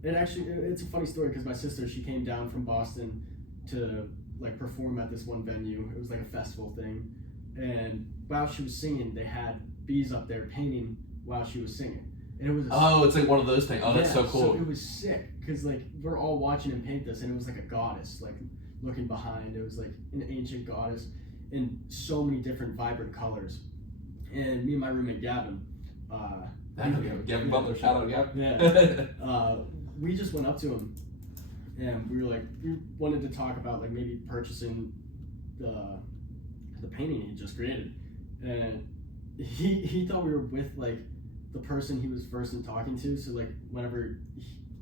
it's a funny story because my sister, she came down from Boston to like perform at this one venue. It was like a festival thing, and while she was singing, they had bees up there painting while she was singing. And it was it's like one of those things. Oh, that's so cool. So it was sick because like we're all watching him paint this, and it was like a goddess, like looking behind. It was like an ancient goddess in so many different vibrant colors. And me and my roommate Gavin, Gavin Butler, shout out Gavin. Yeah. We just went up to him, and we wanted to talk about like maybe purchasing the painting he just created, and he thought we were with like the person he was first in talking to. So like whenever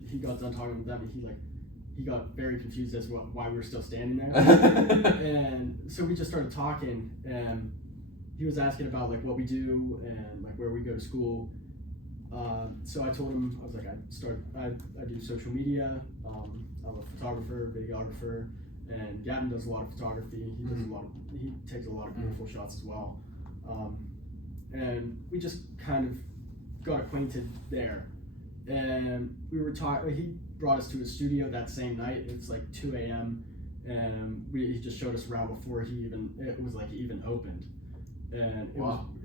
he got done talking with them, he got very confused as to why we were still standing there. And so we just started talking, and he was asking about like what we do and like where we go to school. So I told him, I was like, I do social media. I'm a photographer, videographer, and Gavin does a lot of photography. He takes a lot of beautiful shots as well. And we just kind of got acquainted there. And we were talking, he brought us to his studio that same night. It was like 2 a.m. and he just showed us around before it was like even opened. And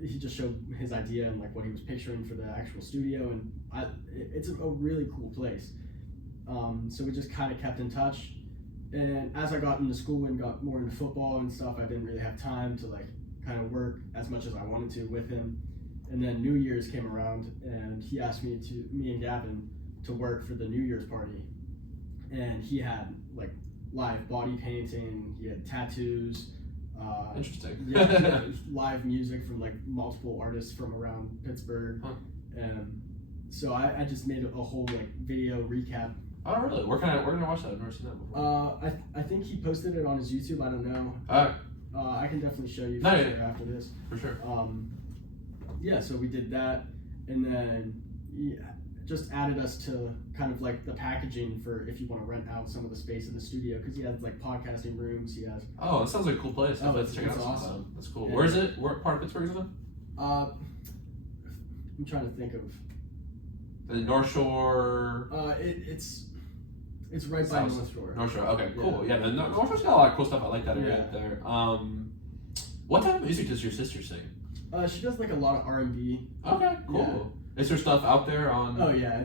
he just showed his idea and like what he was picturing for the actual studio, and it's a really cool place. So we just kind of kept in touch, and as I got into school and got more into football and stuff, I didn't really have time to like kind of work as much as I wanted to with him. And then New Year's came around, and he asked me and Gavin to work for the New Year's party, and he had like live body painting, he had tattoos. Interesting. Yeah, live music from like multiple artists from around Pittsburgh. So I just made a whole like video recap. Oh really? Where can I watch that? I've never seen that before. I think he posted it on his YouTube. I don't know. I can definitely show you after this. For sure. Yeah, so we did that, and then he just added us to kind of like the packaging for if you want to rent out some of the space in the studio, because he has like podcasting rooms. He has. Oh, that sounds like a cool place. Let's check it out. Awesome. That's cool. Yeah. Where is it? What part of Pittsburgh is it? I'm trying to think of. The North Shore. It's right by North Shore. North Shore. Okay, cool. Yeah, the North Shore's got a lot of cool stuff. I like that area right there. What type of music does your sister sing? She does like a lot of R&B. Okay, cool. Yeah. Is there stuff out there on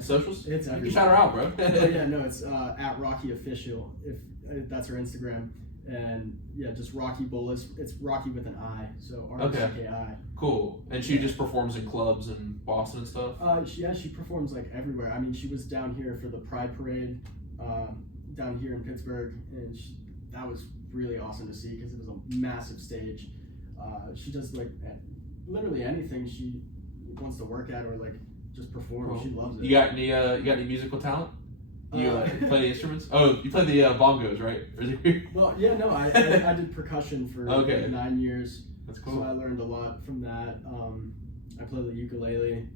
socials? It's you can shout her out, bro. It's at Rocky Official, if that's her Instagram. And yeah, just Rocky Boulis. It's Rocky with an I, so R-O-C-K-I. Cool. And she just performs in clubs in Boston and stuff? She performs like everywhere. I mean, she was down here for the Pride Parade, down here in Pittsburgh, and that was really awesome to see because it was a massive stage. She does like literally anything she wants to work at or like just perform. Cool. She loves it. You got any musical talent? You play the instruments? Oh, you play the bongos, right? Well, yeah, no, I did percussion for 9 years. That's cool. So I learned a lot from that. I play the ukulele.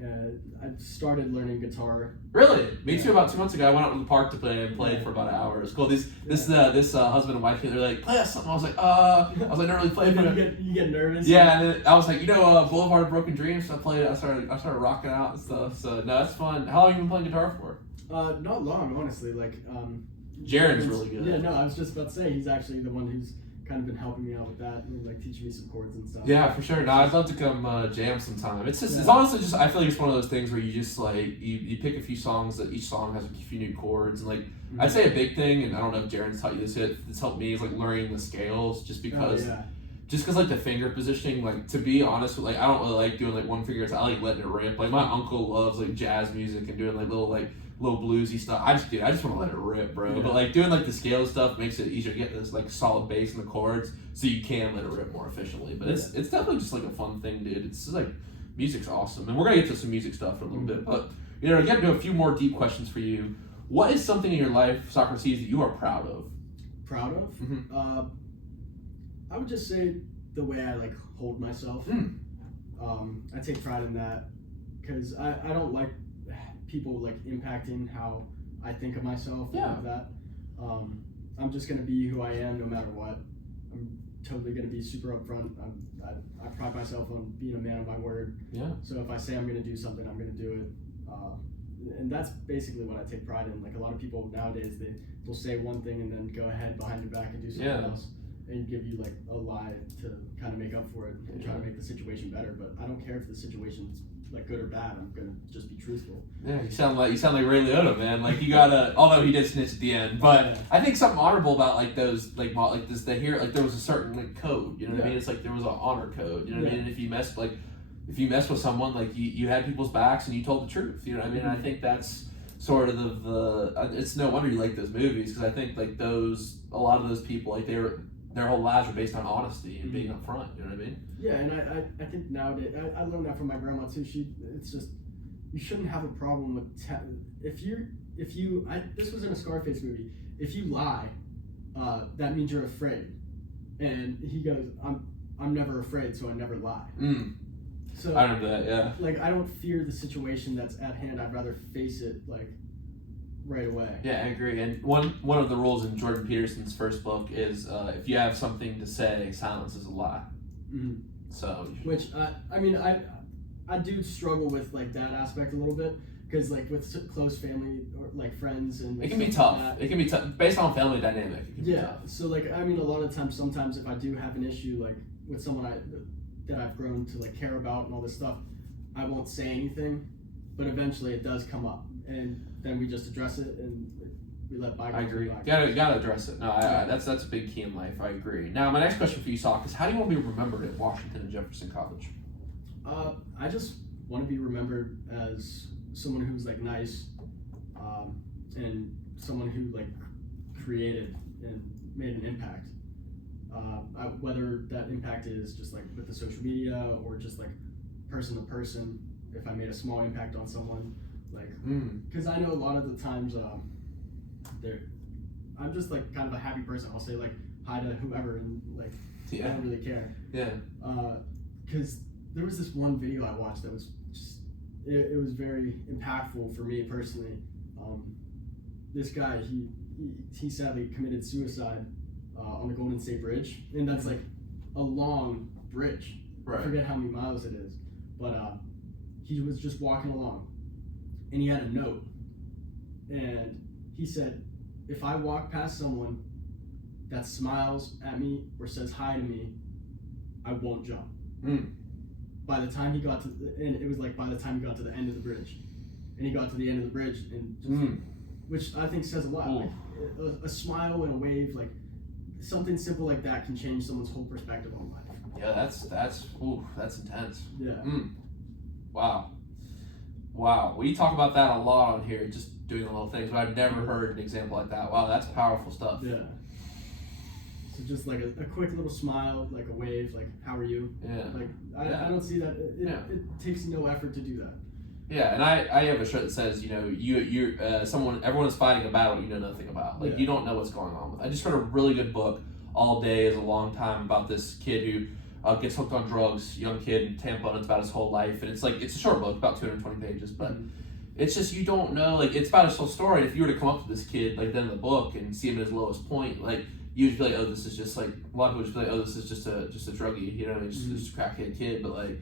And I started learning guitar. Really? Me too. About 2 months ago, I went out to the park to play and played for about an hour. It was cool. This husband and wife, they're like, play us something. I was like, not really playing. You get nervous. Yeah, and then I was like, Boulevard of Broken Dreams. So I started rocking out and stuff. So no, that's fun. How long have you been playing guitar for? Not long, honestly. Like, Jaren's really good. Yeah, no, I was just about to say he's actually the one who's kind of been helping me out with that and like teaching me some chords and stuff. Yeah, for sure. No, I'd love to come jam sometime. It's just, it's honestly just, I feel like it's one of those things where you just like, you pick a few songs that each song has a few new chords, and like, I'd say a big thing, and I don't know if Jaren's taught you this yet, it's helped me, is like learning the scales, just because, like the finger positioning, like to be honest with, like I don't really like doing like one finger, I like letting it rip. Like my uncle loves like jazz music and doing like little bluesy stuff. I just want to let it rip, bro. Yeah. But like doing like the scale stuff makes it easier to get this like solid bass in the chords, so you can let it rip more efficiently. But it's definitely just like a fun thing, dude. It's just like music's awesome, and we're gonna get to some music stuff for a little bit. But you know, get to a few more deep questions for you. What is something in your life, Socrates, that you are proud of? Proud of? Mm-hmm. I would just say the way I like hold myself. I take pride in that because I don't like people like impacting how I think of myself. Yeah. Like that. I'm just gonna be who I am no matter what. I'm totally gonna be super upfront. I pride myself on being a man of my word. Yeah. So if I say I'm gonna do something, I'm gonna do it. And that's basically what I take pride in. Like a lot of people nowadays, they'll say one thing and then go ahead behind your back and do something else, and give you like a lie to kind of make up for it and try to make the situation better. But I don't care if the situation's like good or bad. I'm gonna just be truthful. Yeah, you sound like Ray Liotta, man. Like you gotta, although he did snitch at the end, but I think something honorable about like those like this they hear like there was a certain like code. You know what I mean? It's like there was an honor code. You know what I mean? And if you mess with someone, like you had people's backs and you told the truth. You know what I mean? And I think that's sort of the it's no wonder you like those movies, because I think like a lot of those people, like their whole lives are based on honesty and being upfront. You know what I mean? Yeah, and I think nowadays I learned that from my grandma too. It's just you shouldn't have a problem with if you this was in a Scarface movie. If you lie, that means you're afraid. And he goes, I'm never afraid, so I never lie. So I remember that, yeah. Like I don't fear the situation that's at hand. I'd rather face it like right away. Yeah, I agree. And one of the rules in Jordan Peterson's first book is if you have something to say, silence is a lie. So which I do struggle with like that aspect a little bit, because like with close family or like friends and it can be tough. It can be tough based on family dynamic. It can be tough. So like I mean a lot of times, sometimes if I do have an issue like with someone that I've grown to like care about and all this stuff, I won't say anything, but eventually it does come up, and then we just address it and we let bygones. I agree. You gotta address it. No, that's a big key in life. I agree. Now, my next question for you, Sock, is how do you want to be remembered at Washington and Jefferson College? I just want to be remembered as someone who's like nice, and someone who like created and made an impact. Whether that impact is just like with the social media or just like person to person, if I made a small impact on someone, like, because I know a lot of the times I'm just like kind of a happy person. I'll say like hi to whoever and like I don't really care. Yeah. Because there was this one video I watched that was just it was very impactful for me personally. This guy he sadly committed suicide on the Golden State Bridge, and that's like a long bridge. Right. I forget how many miles it is, but he was just walking along, and he had a note, and he said, if I walk past someone that smiles at me or says hi to me, I won't jump. By the time he got to and it was like by the time he got to the end of the bridge, and he got to the end of the bridge, and just, which I think says a lot. Like a smile and a wave, like something simple like that can change someone's whole perspective on life. Yeah, that's intense. Yeah. Wow. We talk about that a lot on here, just doing the little things, but I've never heard an example like that. Wow, that's powerful stuff. Yeah. So just like a quick little smile, like a wave, like how are you? Yeah. Like I don't see that. It takes no effort to do that. Yeah, and I have a shirt that says, you know, everyone is fighting a battle you know nothing about. Like you don't know what's going on. I just read a really good book, All Day is a Long Time, about this kid who gets hooked on drugs, young kid in Tampa, and it's about his whole life. And it's a short book, about 220 pages, but it's just, you don't know, like it's about his whole story. And if you were to come up to this kid, like then in the book, and see him at his lowest point, like you'd be like, oh, this is just like, a lot of people would just be like, oh, this is just a druggie, you know, just a crackhead kid, but like,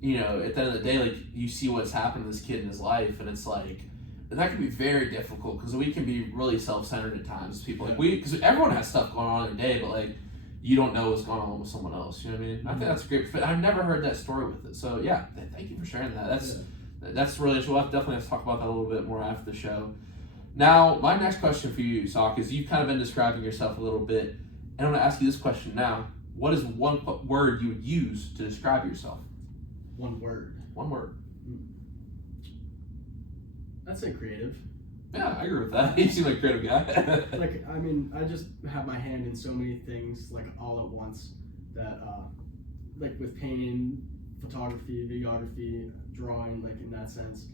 you know, at the end of the day, like you see what's happened to this kid in his life, and it's like, and that can be very difficult because we can be really self-centered at times. People because everyone has stuff going on in their day, but like you don't know what's going on with someone else. You know what I mean? I think that's a great fit. I've never heard that story with it. So yeah, thank you for sharing that. That's really, we'll definitely have to talk about that a little bit more after the show. Now, my next question for you, Sock, is you've kind of been describing yourself a little bit, and I'm going to ask you this question now. What is one word you would use to describe yourself? One word. One word. I'd say creative. Yeah, I agree with that. You seem like a creative guy. Like, I mean, I just have my hand in so many things, like, all at once, that, like, with painting, photography, videography, drawing, like, in that sense,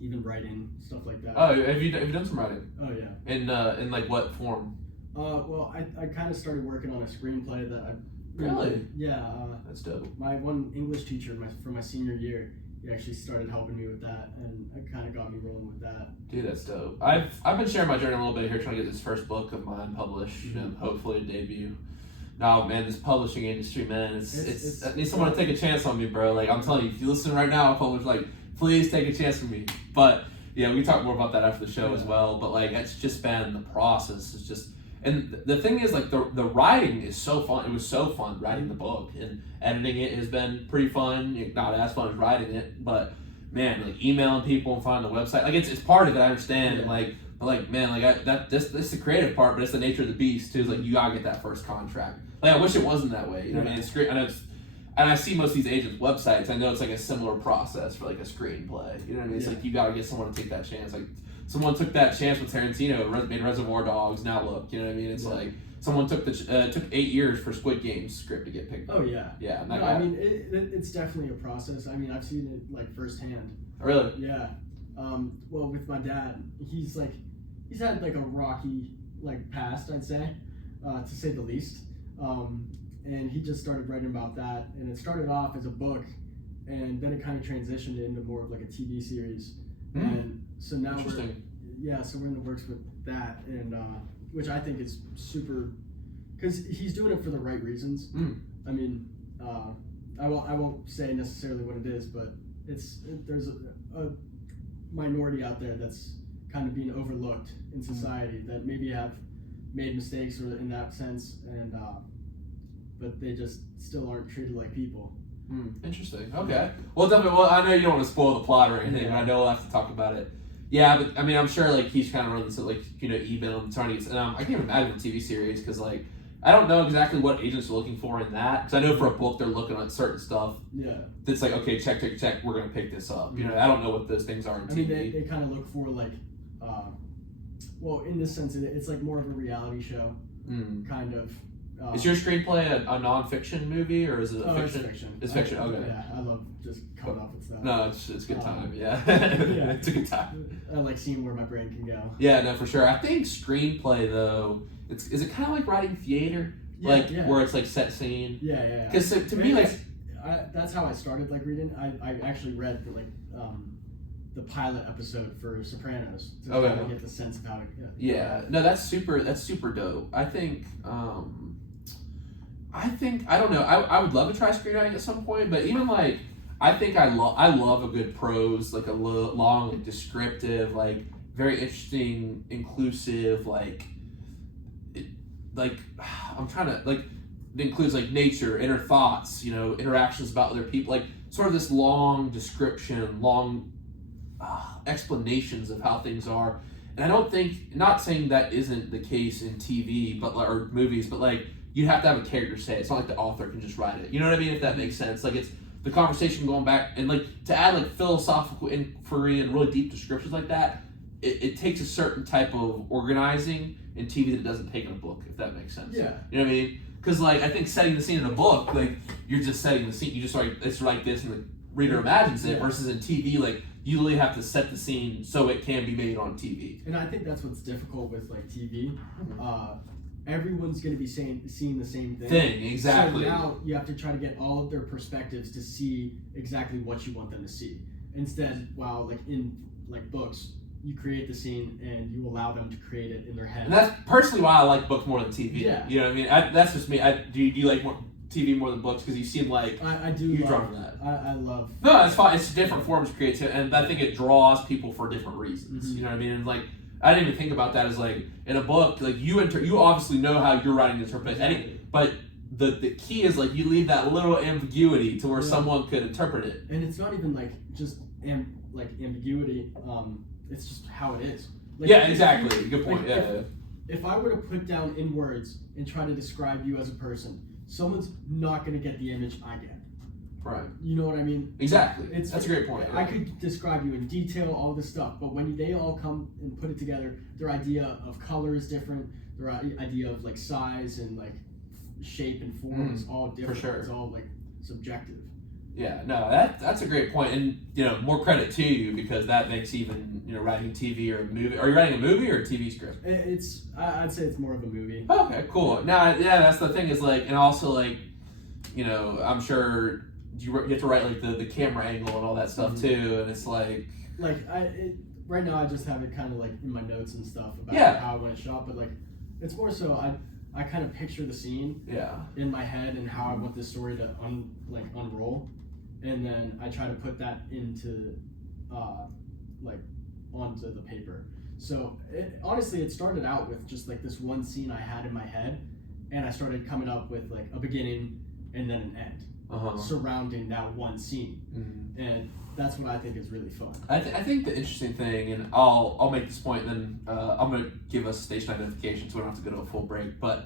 even writing, stuff like that. Oh, have you done some writing? Oh, yeah. In like, what form? Well, I kind of started working on a screenplay that I... Really? Yeah. That's dope. My one English teacher from my senior year, he actually started helping me with that, and it kind of got me rolling with that. Dude, that's dope. I've been sharing my journey a little bit here, trying to get this first book of mine published, and hopefully a debut. No, man, this publishing industry, man, it's I need someone to take a chance on me, bro. Like, I'm telling you, if you listen right now, I'll publish, like, please take a chance on me. But, yeah, we talk more about that after the show as well. But, like, it's just been the process. It's just, and the thing is, like, the writing is so fun. It was so fun writing the book, and editing it has been pretty fun. Not as fun as writing it, but, man, like, emailing people and finding the website, like, it's part of it, I understand, and, like, but, like, man, like, this is the creative part, but it's the nature of the beast, too. Is like, you gotta get that first contract. Like, I wish it wasn't that way. You know what I mean? It's great. I know and I see most of these agents' websites. I know it's like a similar process for like a screenplay. You know what I mean? It's like you gotta get someone to take that chance. Like, someone took that chance with Tarantino, made Reservoir Dogs. Now look, you know what I mean? It's like someone took took 8 years for Squid Game's script to get picked up. Oh yeah. Yeah. And no, I mean it's definitely a process. I mean, I've seen it like firsthand. Really? Yeah. Well, with my dad, he's had like a rocky like past, I'd say, to say the least. And he just started writing about that, and it started off as a book, and then it kind of transitioned into more of like a TV series. And so now we're in the works with that, and which I think is super, because he's doing it for the right reasons. I mean, I won't say necessarily what it is, but there's a minority out there that's kind of being overlooked in society that maybe have made mistakes or in that sense, and but they just still aren't treated like people. Interesting. Okay. Well, definitely. Well, I know you don't want to spoil the plot or anything, but I know we'll have to talk about it. Yeah, but I mean, I'm sure like he's kind of running this like email and trying to get. And I can't even imagine a TV series because like I don't know exactly what agents are looking for in that, because I know for a book they're looking at certain stuff. Yeah. That's like, okay, check, we're gonna pick this up. You know, I don't know what those things are in TV. I mean, they kind of look for like, well, in this sense, it's like more of a reality show, kind of. Is your screenplay a non-fiction movie, or is it a fiction? It's fiction. It's fiction. Okay. Yeah, I love just coming up with stuff. No, it's a good time. Yeah. It's a good time. I like seeing where my brain can go. Yeah, no, for sure. I think screenplay though, is it kind of like writing theater, where it's like set scene? Yeah. Because to me, like, that's how I started like reading. I actually read the pilot episode for Sopranos to kind of get the sense of how it. Yeah. No, that's super dope. I think I don't know. I would love to try screenwriting at some point, but even like I think I love a good prose, like a long, like, descriptive, like very interesting, inclusive, like I'm trying to like it includes like nature, inner thoughts, interactions about other people, like sort of this long description, long explanations of how things are. And I don't think, not saying that isn't the case in TV, or movies, but like you have to have a character say it. It's not like the author can just write it. You know what I mean? If that makes sense. Like it's the conversation going back, and like to add like philosophical inquiry and really deep descriptions like that, it takes a certain type of organizing in TV that it doesn't take in a book, if that makes sense. Yeah. You know what I mean? Because like I think setting the scene in a book, like you're just setting the scene. You just it's like this, and the reader imagines it. Versus in TV, like you really have to set the scene so it can be made on TV. And I think that's what's difficult with like TV. Everyone's going to be seeing the same thing. Exactly. So now you have to try to get all of their perspectives to see exactly what you want them to see. Instead, while like in like books, you create the scene and you allow them to create it in their head. And that's personally why I like books more than TV. Yeah. You know what I mean? That's just me. Do you like more TV more than books? Because you seem like I do. You're drawn to that. I love. No, it's fine. It's different forms of creativity, and I think it draws people for different reasons. You know what I mean? And like I didn't even think about that as like in a book, like you obviously know how you're writing the interpretation, but the key is like you leave that little ambiguity to where someone could interpret it. And it's not even like just ambiguity. It's just how it is. Like, yeah, exactly. Good point. Like, if I were to put down in words and try to describe you as a person, someone's not going to get the image I get. Right. You know what I mean? Exactly. That's a great point. I could describe you in detail, all this stuff, but when they all come and put it together, their idea of color is different. Their idea of like size and like shape and form is all different. For sure. It's all like subjective. Yeah, no, that's a great point, and more credit to you because that makes even writing TV or a movie. Are you writing a movie or a TV script? I'd say it's more of a movie. Okay, cool. Now, yeah, that's the thing is like, and also like, I'm sure you have to write like the camera angle and all that stuff too, and it's like right now I just have it kind of like in my notes and stuff about how I want it shot, but like it's more so I kind of picture the scene in my head and how I want this story to unroll. And then I try to put that into, onto the paper. So honestly, it started out with just like this one scene I had in my head, and I started coming up with like a beginning and then an end surrounding that one scene, and that's what I think is really fun. I think the interesting thing, and I'll make this point, and then I'm gonna give us station identification, so we don't have to go to a full break, but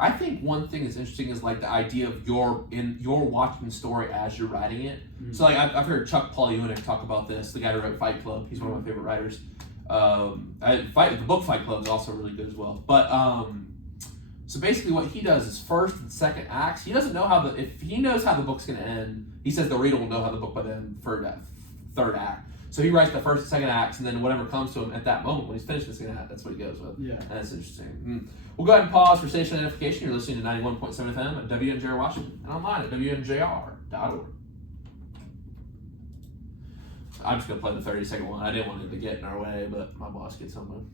I think one thing that's interesting is like the idea of you're watching the story as you're writing it. So like I've heard Chuck Palahniuk talk about this, the guy who wrote Fight Club. He's one of my favorite writers. The book Fight Club is also really good as well. But so basically what he does is first and second acts. He doesn't know if he knows how the book's gonna end. He says the reader will know how the book will end for that third act. So he writes the first and second acts, and then whatever comes to him at that moment when he's finished the second act, that's what he goes with. Yeah. And that's interesting. We'll go ahead and pause for station identification. You're listening to 91.7 FM at WNJR Washington and online at WNJR.org. I'm just going to play the 30-second one. I didn't want it to get in our way, but my boss gets something.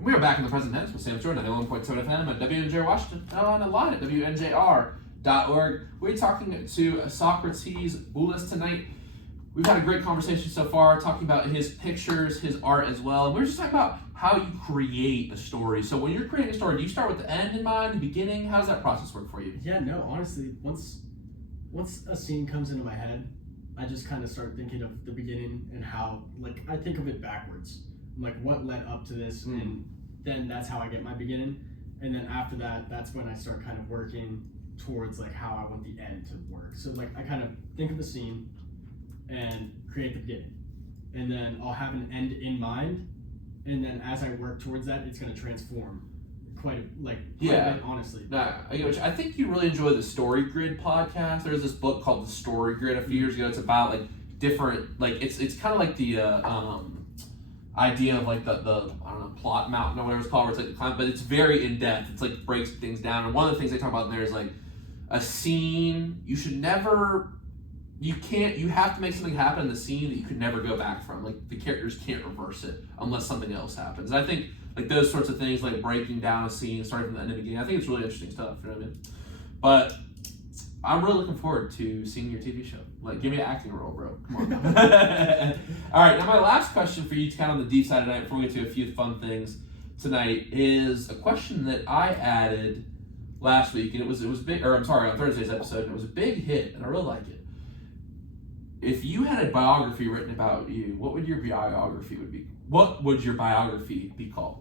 We are back in the present tense with Sam Jordan at 91.7 FM at WNJR Washington and online at WNJR.org. We're talking to Socrates Boulis tonight. We've had a great conversation so far, talking about his pictures, his art as well. And we're just talking about how you create a story. So when you're creating a story, do you start with the end in mind, the beginning? How does that process work for you? Yeah, no, honestly, once a scene comes into my head, I just kind of start thinking of the beginning and how, like, I think of it backwards. Like, what led up to this, and then that's how I get my beginning. And then after that, that's when I start kind of working towards, like, how I want the end to work. So, like, I kind of think of the scene and create the beginning. And then I'll have an end in mind. And then as I work towards that, it's going to transform quite a bit, honestly. Nah, I think you really enjoy the Story Grid podcast. There's this book called The Story Grid a few years ago. It's about, like, different, like, it's kind of like the idea of like the I don't know, plot mountain or whatever it's called, where it's like the climb, but it's very in depth. It's like breaks things down. And one of the things they talk about there is like a scene. You have to make something happen in the scene that you could never go back from. Like the characters can't reverse it unless something else happens. And I think like those sorts of things, like breaking down a scene, starting from the end to the beginning, I think it's really interesting stuff. You know what I mean? But I'm really looking forward to seeing your TV show. Like, give me an acting role, bro. Come on. All right, now my last question for you, to kind of on the deep side tonight, before we get to a few fun things tonight, is a question that I added last week, and it was big. Or I'm sorry, on Thursday's episode, and it was a big hit, and I really like it. If you had a biography written about you, what would your biography be? What would your biography be called?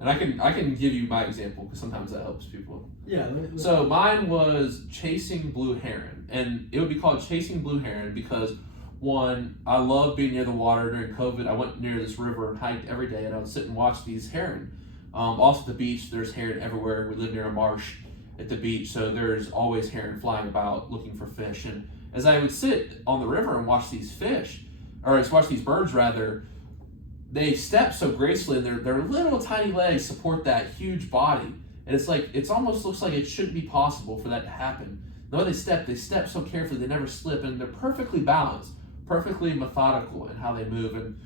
And I can give you my example because sometimes that helps people. Yeah. So mine was Chasing Blue Heron, and it would be called Chasing Blue Heron because, one, I love being near the water during COVID. I went near this river and hiked every day, and I would sit and watch these heron Also, the beach, there's heron everywhere. We live near a marsh at the beach, so there's always heron flying about looking for fish. And as I would sit on the river and watch these fish, or watch these birds rather, they step so gracefully, and their little tiny legs support that huge body. And it's like, it almost looks like it shouldn't be possible for that to happen. The way they step so carefully, they never slip, and they're perfectly balanced, perfectly methodical in how they move. And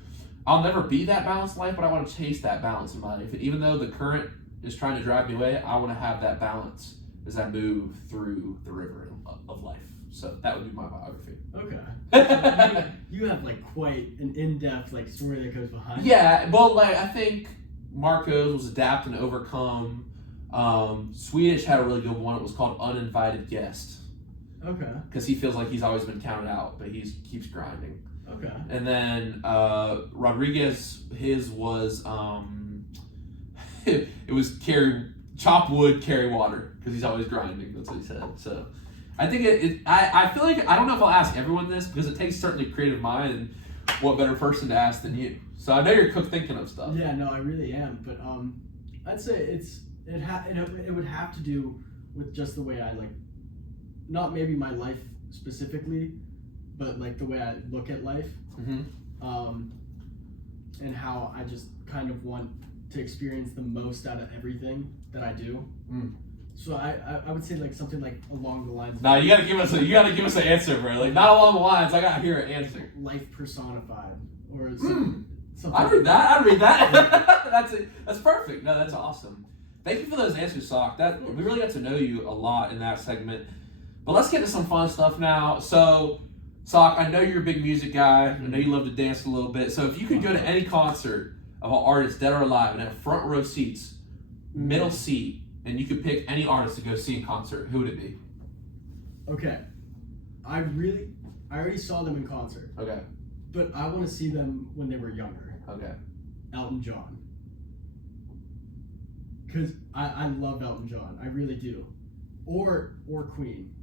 I'll never be that balanced in life, but I want to chase that balance in my life. And even though the current is trying to drive me away, I want to have that balance as I move through the river of life. So that would be my biography. Okay. So you have like quite an in-depth like story that goes behind. Yeah, well, like I think Marcos was adapt and overcome. Swedish had a really good one. It was called Uninvited Guest. Okay. Because he feels like he's always been counted out, but he keeps grinding. Okay. And then Rodriguez, his was it was chop wood, carry water, because he's always grinding. That's what he said. So I think I feel like, I don't know if I'll ask everyone this, because it takes certainly creative mind, and what better person to ask than you. So I know you're thinking of stuff. Yeah, no, I really am. But I'd say it would have to do with just the way I like, not maybe my life specifically, but like the way I look at life, and how I just kind of want to experience the most out of everything that I do. So I would say like something like along the lines. No, you gotta give us an answer, bro. Like not along the lines. I gotta hear an answer. Life personified, or something. I'd read that. That's perfect. No, that's awesome. Thank you for those answers, Sock. We really got to know you a lot in that segment. But let's get to some fun stuff now. So, Sock, I know you're a big music guy. I know you love to dance a little bit. So if you could go to any concert of an artist, dead or alive, and have front row seats, middle seat, and you could pick any artist to go see in concert, who would it be? Okay. I already saw them in concert. Okay. But I want to see them when they were younger. Okay. Elton John. Because I love Elton John. I really do. Or Queen.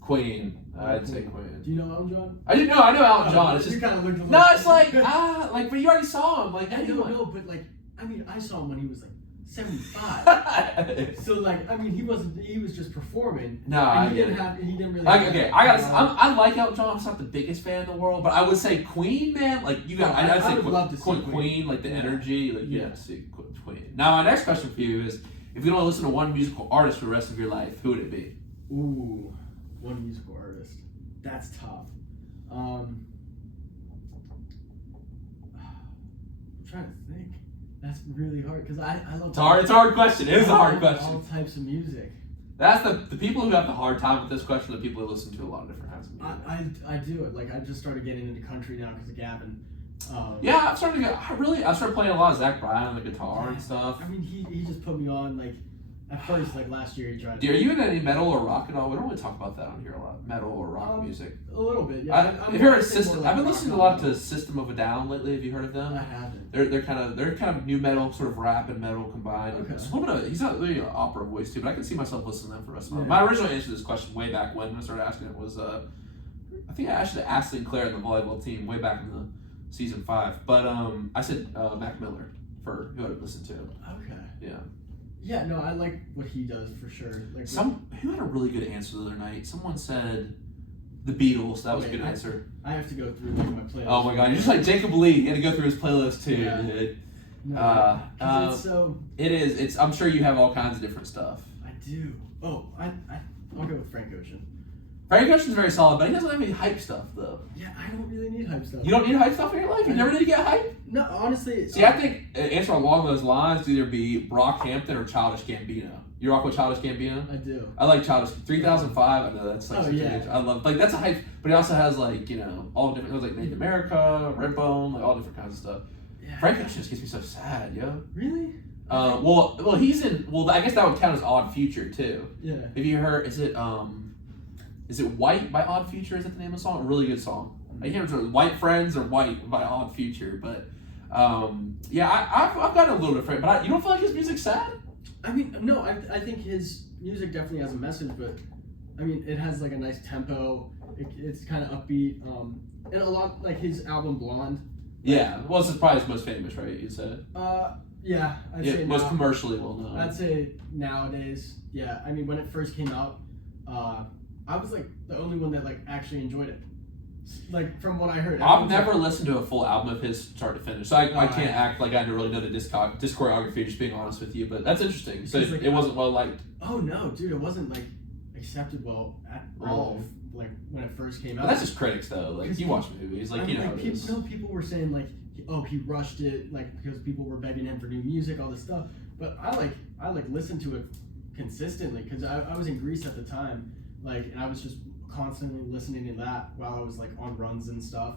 Queen. I'd say Queen. Do you know Elton John? I know Elton John. It's just, you kind of looked a little... No, it's like, but you already saw him. Like, I don't know, but like, I mean, I saw him when he was like 75. So like, I mean, he was just performing. No, he didn't really. Okay, I like Elton John. I'm not the biggest fan in the world, but I would say Queen, man. Like you got, I would love to see Queen, like the energy, like you have to see Queen. Now, my next question for you is, if you don't listen to one musical artist for the rest of your life, who would it be? Ooh, one musical artist. That's tough. I'm trying to think. That's really hard because I love. It's a hard question. It is a hard question. All types of music. That's the people who have the hard time with this question are the people who listen to a lot of different kinds of music. I do it. Like I just started getting into country now because of Gavin. Yeah, I'm starting to get. I started playing a lot of Zach Bryan on the guitar and stuff. I mean, he just put me on like. At first, like last year, he tried. Are you into any metal or rock at all? We don't really talk about that on here a lot. Metal or rock music. A little bit, yeah. I've been listening a lot to System of a Down lately. Have you heard of them? I haven't. They're kind of new metal, sort of rap and metal combined. Okay. It's a little bit of, he's not really an opera voice too, but I can see myself listening to them for the rest of my life. Yeah. My original answer to this question way back when I started asking it was I think I actually asked Sinclair in the volleyball team way back in the season 5. But I said Mac Miller for who I'd listen to. Okay. Yeah. Yeah, no, I like what he does for sure. Like who had a really good answer the other night? Someone said the Beatles. That was a good answer. I have to go through like my playlist. Oh my god, you're just like Jacob Lee. You had to go through his playlist too, dude. No, it's so. It is. It's. I'm sure you have all kinds of different stuff. I do. Oh, I'll go with Frank Ocean. Frank Ocean's very solid, but he doesn't have any hype stuff though. Yeah, I don't really need hype stuff. You don't need hype stuff in your life? You never need to get hype? No, honestly. See, I think an answer along those lines would either be Brockhampton or Childish Gambino. You rock with Childish Gambino? I do. I like Childish. 3005, I know that's like such yeah. I love, like, that's a hype, but he also has, like, all different, it was like Native America, Redbone, like, all different kinds of stuff. Yeah. Frank Ocean just gets me so sad, yo. Really? Well, he's in, I guess that would count as Odd Future, too. Yeah. Have you heard, is it White by Odd Future? Is that the name of the song? A really good song. I can't remember White Friends or White by Odd Future, but yeah, I've got a little different. But you don't feel like his music's sad? I mean, no, I think his music definitely has a message, but I mean, it has like a nice tempo. It's kind of upbeat, and a lot like his album Blonde. Yeah, well, it's probably his most famous, right? You said. Yeah, I'd Yeah, say most now, commercially well known. I'd say nowadays, yeah. I mean, when it first came out, I was like the only one that like actually enjoyed it. Like from what I heard, I've never listened to a full album of his start to finish, so I can't yeah. act like I really know the discography, just being honest with you, but that's interesting. So Like, it wasn't well liked. Oh no, dude, it wasn't like accepted well at all. Like when it first came out. But that's just critics though. Like you watch movies, like you know. Like, people were saying like, oh, he rushed it, like because people were begging him for new music, all this stuff. But I listened to it consistently because I was in Greece at the time, like, and I was just constantly listening to that while I was like on runs and stuff,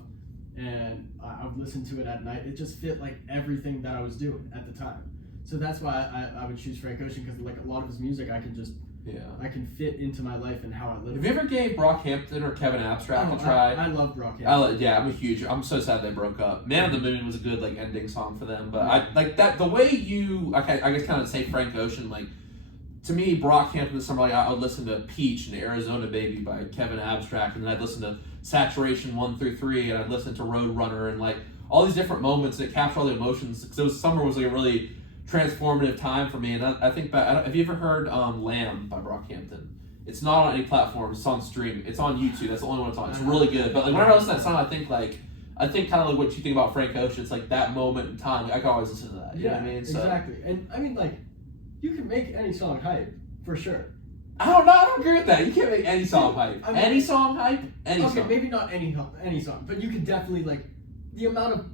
and I would listen to it at night. It just fit like everything that I was doing at the time. So that's why I would choose Frank Ocean, because like a lot of his music I can fit into my life and how I live. Have you ever gave Brockhampton or Kevin Abstract a try? I love Brockhampton. I'm so sad they broke up. Man of the Moon was a good like ending song for them, but I like that the way you I guess kind of say Frank Ocean, like to me Brockhampton is something like I would listen to Peach and Arizona Baby by Kevin Abstract, and then I'd listen to Saturation 1 through 3, and I'd listen to Roadrunner, and like all these different moments that capture all the emotions, because summer was like a really transformative time for me. And I think that, have you ever heard Lamb by Brockhampton? It's not on any platform. It's on stream. It's on YouTube. That's the only one it's on. It's really good. But like whenever I listen to that song, I think kind of like what you think about Frank Ocean. It's like that moment in time. Like, I can always listen to that. You know what I mean? So, exactly. And I mean, like, you can make any song hype for sure. I don't agree with that. You can't make any song hype. I mean, any song hype. Any okay, song. maybe not any song, but you can definitely like the amount of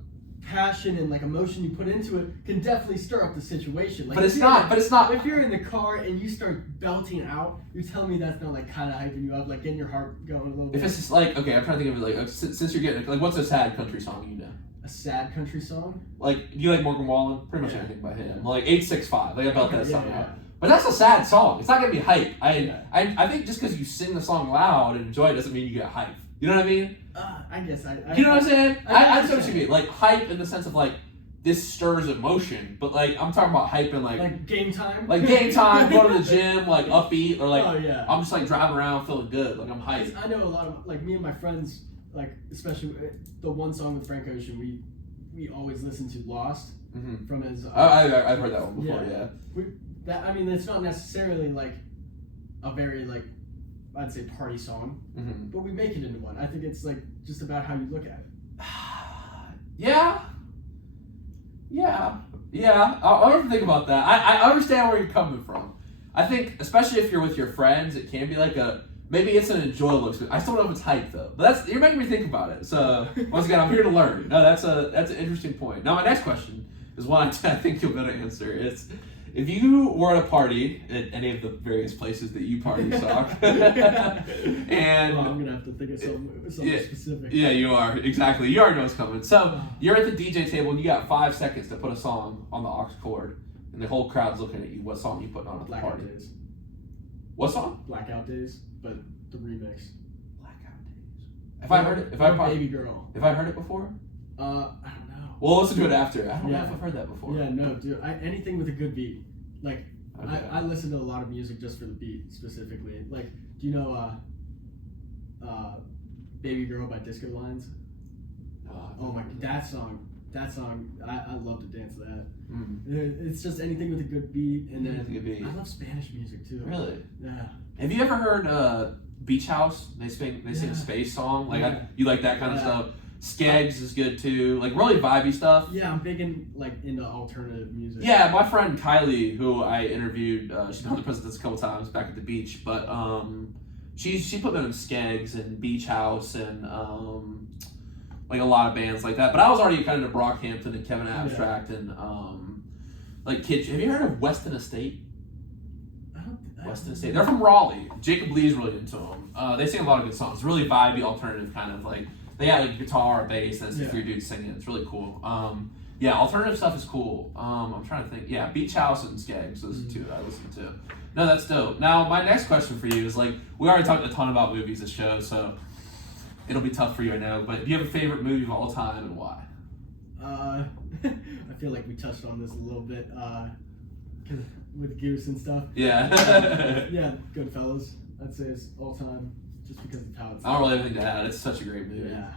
passion and like emotion you put into it can definitely stir up the situation. Like, but it's not. If you're in the car and you start belting out, you're telling me that's not like kind of hyping you up, like getting your heart going a little bit. If it's just like, okay, I'm trying to think of it like since you're getting like, what's a sad country song you know? A sad country song? Like, do you like Morgan Wallen? Pretty much anything by him. Like 865. Like I belt that song out. Yeah. But that's a sad song. It's not gonna be hype. I think just because you sing the song loud and enjoy it doesn't mean you get hype. You know what I mean? I guess you know what I'm saying? I understand what you mean. Like hype in the sense of like this stirs emotion, but like I'm talking about hype in like game time. Like game time, going to the gym, like upbeat, or like I'm just like driving around feeling good, like I'm hyped. I know a lot of like me and my friends, like especially the one song with Frank Ocean, we always listen to Lost from his. I've heard that one before. Yeah. I mean, it's not necessarily like a very like I'd say party song, but we make it into one. I think it's like just about how you look at it. Yeah. I'll have to think about that. I understand where you're coming from. I think, especially if you're with your friends, it can be like maybe it's an enjoyable experience. I still don't know if it's hype though, but you're making me think about it. So once again, I'm here to learn. No, that's an interesting point. Now my next question is one I think you'll be able to answer. It's, if you were at a party at any of the various places that you party, Sock, and I'm gonna have to think of something specific. Yeah, you are, exactly. You already know what's coming. So you're at the DJ table and you got 5 seconds to put a song on the aux cord, and the whole crowd's looking at you. What song are you putting on at the party? Blackout Days. What song? Blackout Days, but the remix. Blackout Days. Have I heard it? Baby Girl. Have I heard it before? I don't know. We'll listen to it after. I don't know if I've heard that before. Yeah, no, dude. Anything with a good beat. Like, okay. I listen to a lot of music just for the beat, specifically. Like, do you know Baby Girl by Disco Lines? Oh my, that song, I love to dance to that. It's just anything with a good beat, and then I love Spanish music too. Really? Yeah. Have you ever heard Beach House? They sing a space song. Like you like that kind of stuff. Skeggs is good too, like really vibey stuff. Yeah, I'm big into alternative music. Yeah, my friend Kylie, who I interviewed, she's been on the Presidents a couple times back at the beach, but she put me in Skeggs and Beach House and like a lot of bands like that. But I was already kind of into Brockhampton and Kevin Abstract and like Kid. Have you heard of Weston Estate? Weston Estate. They're from Raleigh. Jacob Lee's really into them. They sing a lot of good songs. Really vibey, alternative kind of like. They got like guitar, bass, and it's 3 dudes singing. It's really cool. Alternative stuff is cool. I'm trying to think. Yeah, Beach House and Skeggs. Those are 2 that I listen to. No, that's dope. Now, my next question for you is like, we already talked a ton about movies this show, so it'll be tough for you, I know. But do you have a favorite movie of all time and why? I feel like we touched on this a little bit with Goose and stuff. Yeah. Goodfellas. I'd say it's all time. Just because of how it's. I don't really have anything to add. It's such a great movie. Yeah.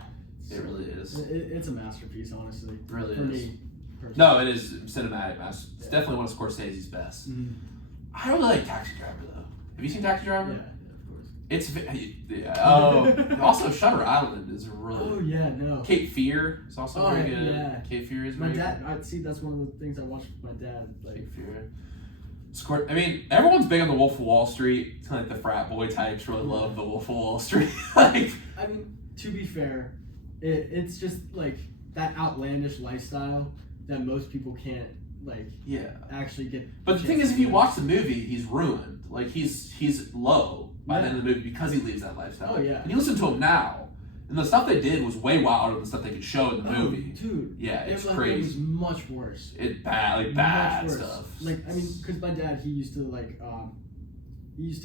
It really is. It's a masterpiece, honestly. It really for is. me. personally. No, it is cinematic. It's definitely one of Scorsese's best. Mm-hmm. I really like Taxi Driver though. Have you seen Taxi Driver? Yeah, of course. It's also Shutter Island is really. Oh yeah, no. Cape Fear is also very good. Yeah. Cape Fear is my very dad. I see. That's one of the things I watched with my dad. Like Cape Fear. I mean, everyone's big on the Wolf of Wall Street. It's like the frat boy types really love the Wolf of Wall Street. Like, I mean, to be fair, it's just like that outlandish lifestyle that most people can't actually get. But the thing is, if you watch the movie, he's ruined. Like he's low by the end of the movie because he leaves that lifestyle. Oh yeah. And you listen to him now, and the stuff they did was way wilder than the stuff they could show in the movie. Dude. Yeah, it's crazy. crazy. It was much worse. Bad stuff. Like I mean, because my dad, he used to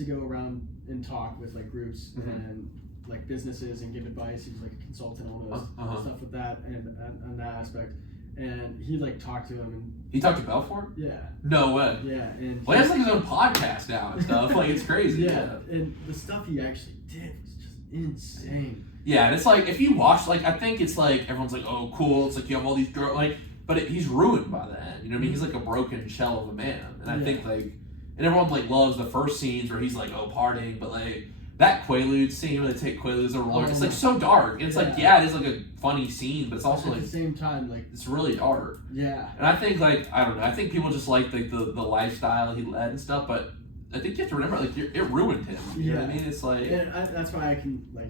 go around and talk with like groups and like businesses and give advice. He was like a consultant on those stuff with that and that aspect. And he like talked to him and he talked to Belfort? Yeah. No way. Yeah, and he has like his own podcast now and stuff. Like it's crazy. Yeah, and the stuff he actually did was just insane. Yeah, and it's like if you watch, like I think it's like everyone's like, oh cool, it's like you have all these drugs, like, but he's ruined by the end. You know what I mean? He's like a broken shell of a man, and I think like, and everyone like loves the first scenes where he's like, oh partying, but like that Quaalude scene where they take Quaalude as a roller, it's like so dark. And it's like it is like a funny scene, but it's also at like the same time like it's really dark. Yeah. And I think like I don't know, I think people just like the lifestyle he led and stuff, but I think you have to remember like it ruined him. You know what I mean? It's like that's why I can like.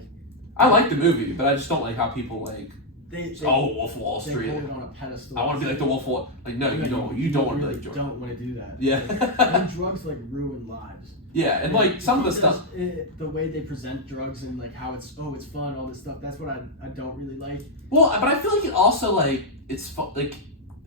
I like the movie, but I just don't like how people like. Wolf of Wall Street. They hold it on a pedestal. I want to be like the Wolf of Wall. Like no, you don't. You don't want to be like Jordan. Don't want to do that. Yeah. And drugs like ruin lives. Yeah, and like some of the stuff. The way they present drugs and like how it's fun, all this stuff. That's what I don't really like. Well, but I feel like it also like it's fun, like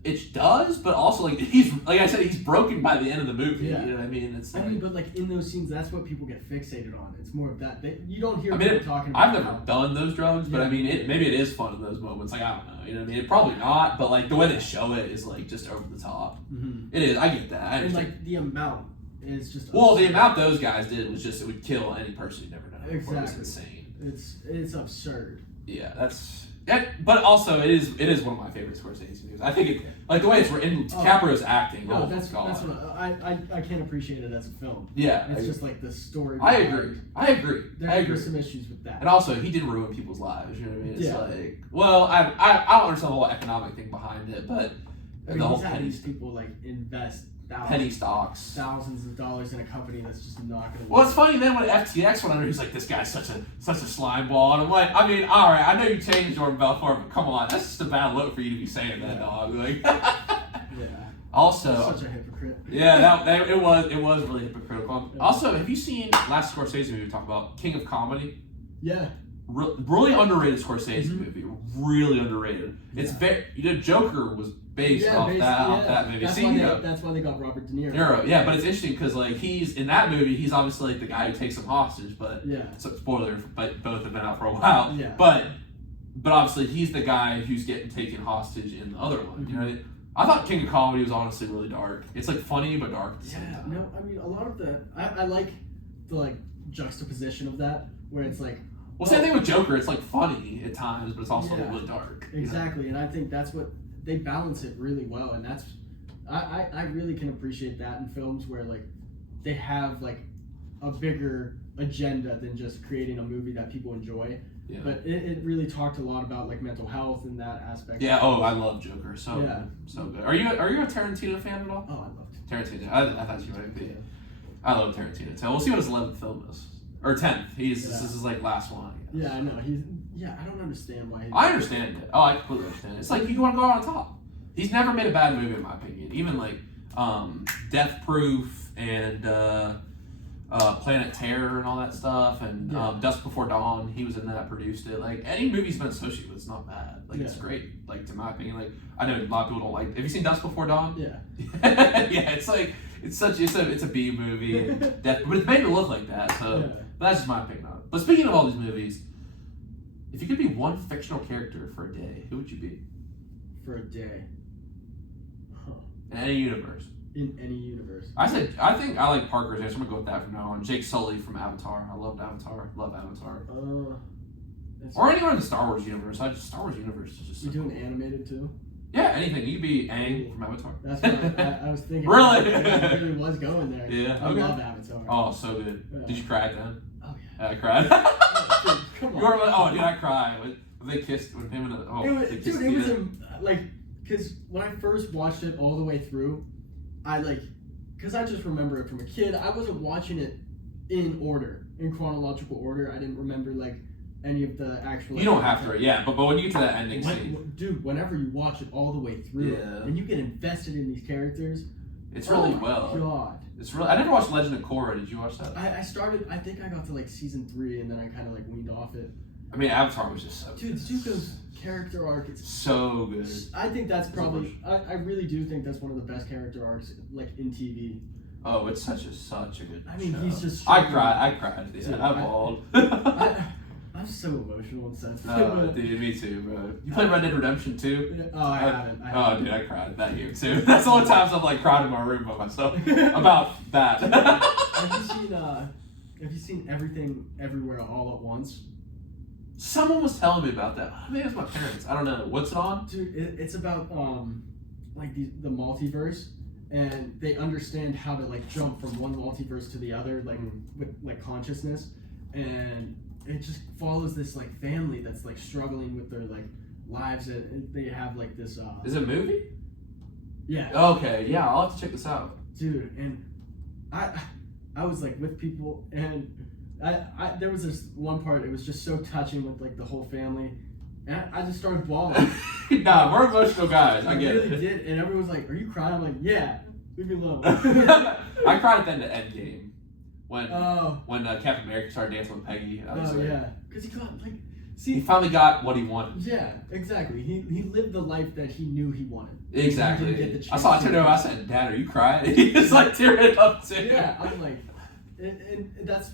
it does, but also like he's like I said, he's broken by the end of the movie. Yeah. You know what I mean? It's. I mean, but like in those scenes, that's what people get fixated on. It's more of that. You don't hear people talking about. I've never done those drugs, but I mean, maybe it is fun in those moments. Like I don't know. You know what I mean? It probably not, but like the way they show it is like just over the top. Mm-hmm. It is. I get that. And like the amount is just. Well, the amount those guys did was just it would kill any person you've never done it before. Exactly. It was insane. It's absurd. Yeah, but also it is one of my favorite Scorsese movies. I think like the way it's written, DiCaprio's acting. No, that's what I can't appreciate it as a film. Yeah, it's just like the story. I agree. There's some issues with that. And also, he did ruin people's lives. You know what I mean? It's like, well, I don't understand the whole economic thing behind it, but the whole penny people like invest penny stocks, thousands of dollars in a company that's just not going to. Well, it's funny then when FTX went under, he's like, "This guy's such a slime ball," and I'm like, I mean, all right, I know you changed Jordan Belfort, but come on, that's just a bad look for you to be saying that, dog. Like, Also, such a hypocrite. Yeah, it was really hypocritical. Also, have you seen last Scorsese movie we talked about, King of Comedy? Yeah. Really underrated Scorsese movie. Really underrated. It's very Joker was based off that movie. That's why they got Robert De Niro. Yeah, but it's interesting because like he's in that movie. He's obviously like the guy who takes him hostage. But so spoiler, but both have been out for a while. Yeah. But obviously he's the guy who's getting taken hostage in the other one. You know. I thought King of Comedy was honestly really dark. It's like funny but dark at the same time. No, I mean a lot of I like the like juxtaposition of that where it's like. Well, same thing with Joker. It's like funny at times, but it's also really dark. Exactly, and I think that's what they balance it really well, and that's I really can appreciate that in films where like they have like a bigger agenda than just creating a movie that people enjoy. Yeah. But it really talked a lot about like mental health and that aspect. Yeah. Oh, I love Joker. So good. Are you a Tarantino fan at all? Oh, I love Tarantino. I thought you might be. I love Tarantino. So we'll see what his 11th film is. Or 10th. This is like last one. I guess. Yeah, I know. I don't understand why. I understand it. Oh, I completely understand it. It's like you want to go out on top. He's never made a bad movie in my opinion. Even like Death Proof and Planet Terror and all that stuff and Dusk Before Dawn. He was in that, produced it. Like any movie he's been associated with, it's not bad. Like it's great. Like to my opinion. Like I know a lot of people don't like. Have you seen Dusk Before Dawn? Yeah. Yeah. It's like it's a B movie, but it's made to look like that. So. Yeah. But that's just my opinion on it. But speaking of all these movies, if you could be one fictional character for a day, who would you be? For a day. Huh. In any universe. In any universe. I think I like Parker's answer. I'm gonna go with that from now on. Jake Sully from Avatar. I loved Avatar. Love Avatar. Or anyone in the Star Wars universe. Star Wars universe is just. You doing animated too? Yeah, anything. You could be Aang from Avatar. That's what I was thinking. Really? I really was going there. Yeah. I love Avatar. Oh, so good. Yeah. Did you cry then? Oh yeah. I cried. Dude, come on. You were like, oh, dude, I cried when they kissed with him and they kissed Dude, it was again. like, because when I first watched it all the way through, because I just remember it from a kid. I wasn't watching it in order, in chronological order. I didn't remember like any of the actual. You don't have to, yeah. But when you get to that ending scene, dude, whenever you watch it all the way through, Yeah. and you get invested in these characters, it's really oh my well. God. It's really. I never watched Legend of Korra. Did you watch that? I started. I think I got to like season 3, and then I kind of like weaned off it. I mean, Avatar was just so Dude, good. Zuko's character arc is So good. I think that's probably. I really do think that's one of the best character arcs like in TV. Oh, it's such a good I mean, show. he's just. I cried. Yeah, Dude, I bawled. I'm so emotional and sensitive. Oh, dude, me too, bro. You played Red Dead Redemption 2? Oh, I haven't. Oh, dude, I cried that year too. That's the only times I've like cried in my room by myself about that. Have you seen Everything Everywhere All at Once? Someone was telling me about that. Maybe it was my parents. I don't know. What's it on? Dude, it's about like the multiverse, and they understand how to like jump from one multiverse to the other, like with like consciousness, and it just follows this like family that's like struggling with their like lives, and they have like this. Is it a movie? Yeah. Okay. Yeah, I'll have to check this out. Dude, and I was like with people, and I there was this one part. It was just so touching with like the whole family, and I just started bawling. Nah, we're emotional guys. I get really it. did, and everyone was like, "Are you crying?" I'm like, "Yeah, leave me alone." I cried at the end of Endgame when Captain America started dancing with Peggy. I was like, yeah, because he got like, he finally got what he wanted. Yeah, exactly. He lived the life that he knew he wanted. Exactly. He didn't get the I saw it turned over. I said, "Dad, are you crying?" He was like tearing up too. Yeah, I'm like, and that's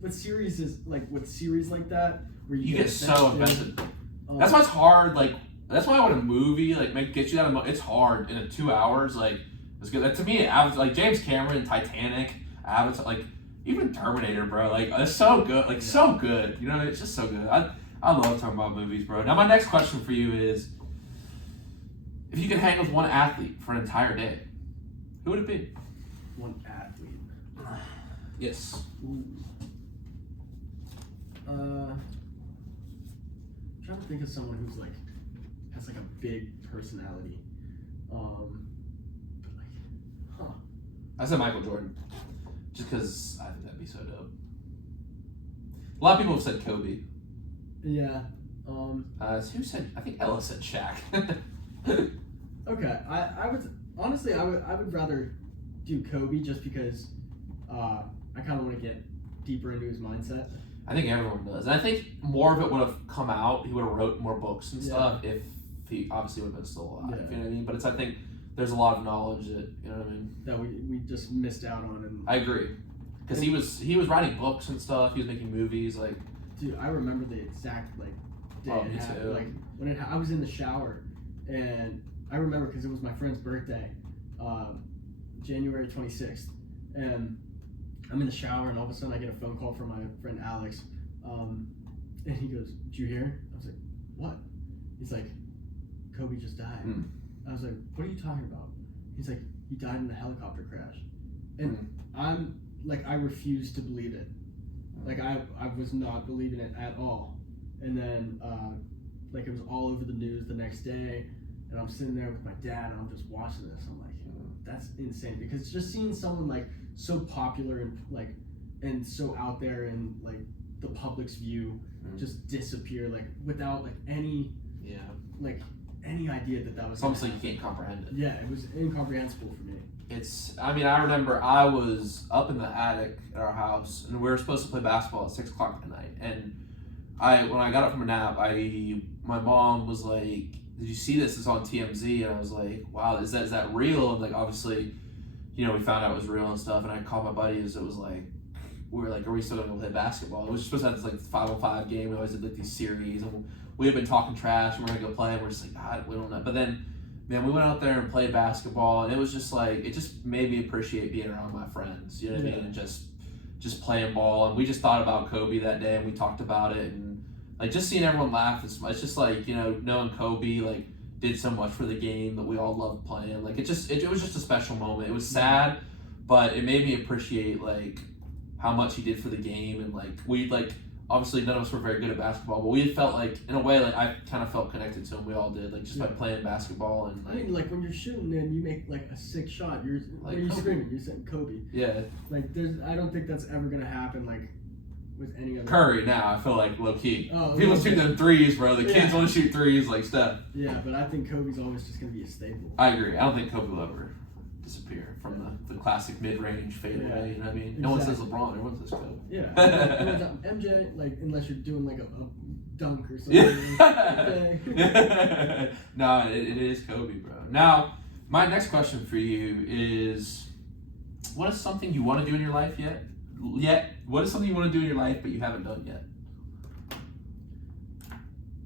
what series is like. With series like that, where you get so invested. That's why it's hard. Like that's why when a movie like get you that it's hard in 2 hours. Like it's good. Like, to me, like James Cameron, Titanic, Avatar, like even Terminator, bro. Like it's so good. Like so good. You know, it's just so good. I love talking about movies, bro. Now my next question for you is, if you could hang with one athlete for an entire day, who would it be? One athlete. Yes. Ooh. Trying to think of someone who's like has like a big personality. But like, I said Michael Jordan, just because I think that'd be so dope. A lot of people have said Kobe. Yeah. Who said? I think Ella said Shaq. Okay. I would honestly I would rather do Kobe just because I kind of want to get deeper into his mindset. I think everyone does, and I think more of it would have come out. He would have wrote more books and stuff if he obviously would have been still alive. Yeah. You know what I mean? But I think there's a lot of knowledge that you know what I mean. That we just missed out on. And I agree, because he was writing books and stuff. He was making movies. Like, dude, I remember the exact like day Oh, it me happened. too. Like when I was in the shower, and I remember because it was my friend's birthday, January 26th, and I'm in the shower, and all of a sudden I get a phone call from my friend Alex, and he goes, "Did you hear?" I was like, "What?" He's like, "Kobe just died." I was like, "What are you talking about?" He's like, "He died in a helicopter crash," and I'm like, I refused to believe it. Like I was not believing it at all. And then like it was all over the news the next day, and I'm sitting there with my dad, and I'm just watching this. I'm like, that's insane, because just seeing someone like so popular and like and so out there in like the public's view just disappear like without like any any idea that was it's almost like you can't comprehend it. Yeah, it was incomprehensible for me. I mean, I remember I was up in the attic at our house, and we were supposed to play basketball at 6 o'clock at night. And when I got up from a nap, my mom was like, "Did you see this? It's on TMZ." And I was like, "Wow, is that real?" And like, obviously, you know, we found out it was real and stuff. And I called my buddies. It was like, we were like, "Are we still going to play basketball?" It was supposed to have this like 5-on-5 game. We always did like these series, and we had been talking trash, and we're gonna go play. And we're just like, God, we don't know. But then, man, we went out there and played basketball, and it was just like, it just made me appreciate being around my friends. You know what I mean? And just playing ball. And we just thought about Kobe that day, and we talked about it, and like just seeing everyone laugh. It's just like, you know, knowing Kobe, like did so much for the game that we all loved playing. Like it was just a special moment. It was sad, but it made me appreciate like how much he did for the game, and like we like obviously none of us were very good at basketball, but we felt like in a way like I kind of felt connected to him. We all did, like just by playing basketball and like. I mean, like when you're shooting and you make like a sick shot, you're like, what are you screaming? You're saying Kobe. Yeah. Like I don't think that's ever gonna happen like with any other. Curry now, I feel like low key. Oh, people shoot them threes, bro. The kids want to shoot threes like Steph. Yeah, but I think Kobe's always just gonna be a staple. I agree. I don't think Kobe will ever disappear from the classic mid-range fadeaway. You know what I mean? Exactly. No one says LeBron. Everyone says Kobe. Yeah. MJ, like unless you're doing like a dunk or something. Yeah. No, it is Kobe, bro. Now, my next question for you is, what is something you want to do in your life yet? What is something you want to do in your life but you haven't done yet?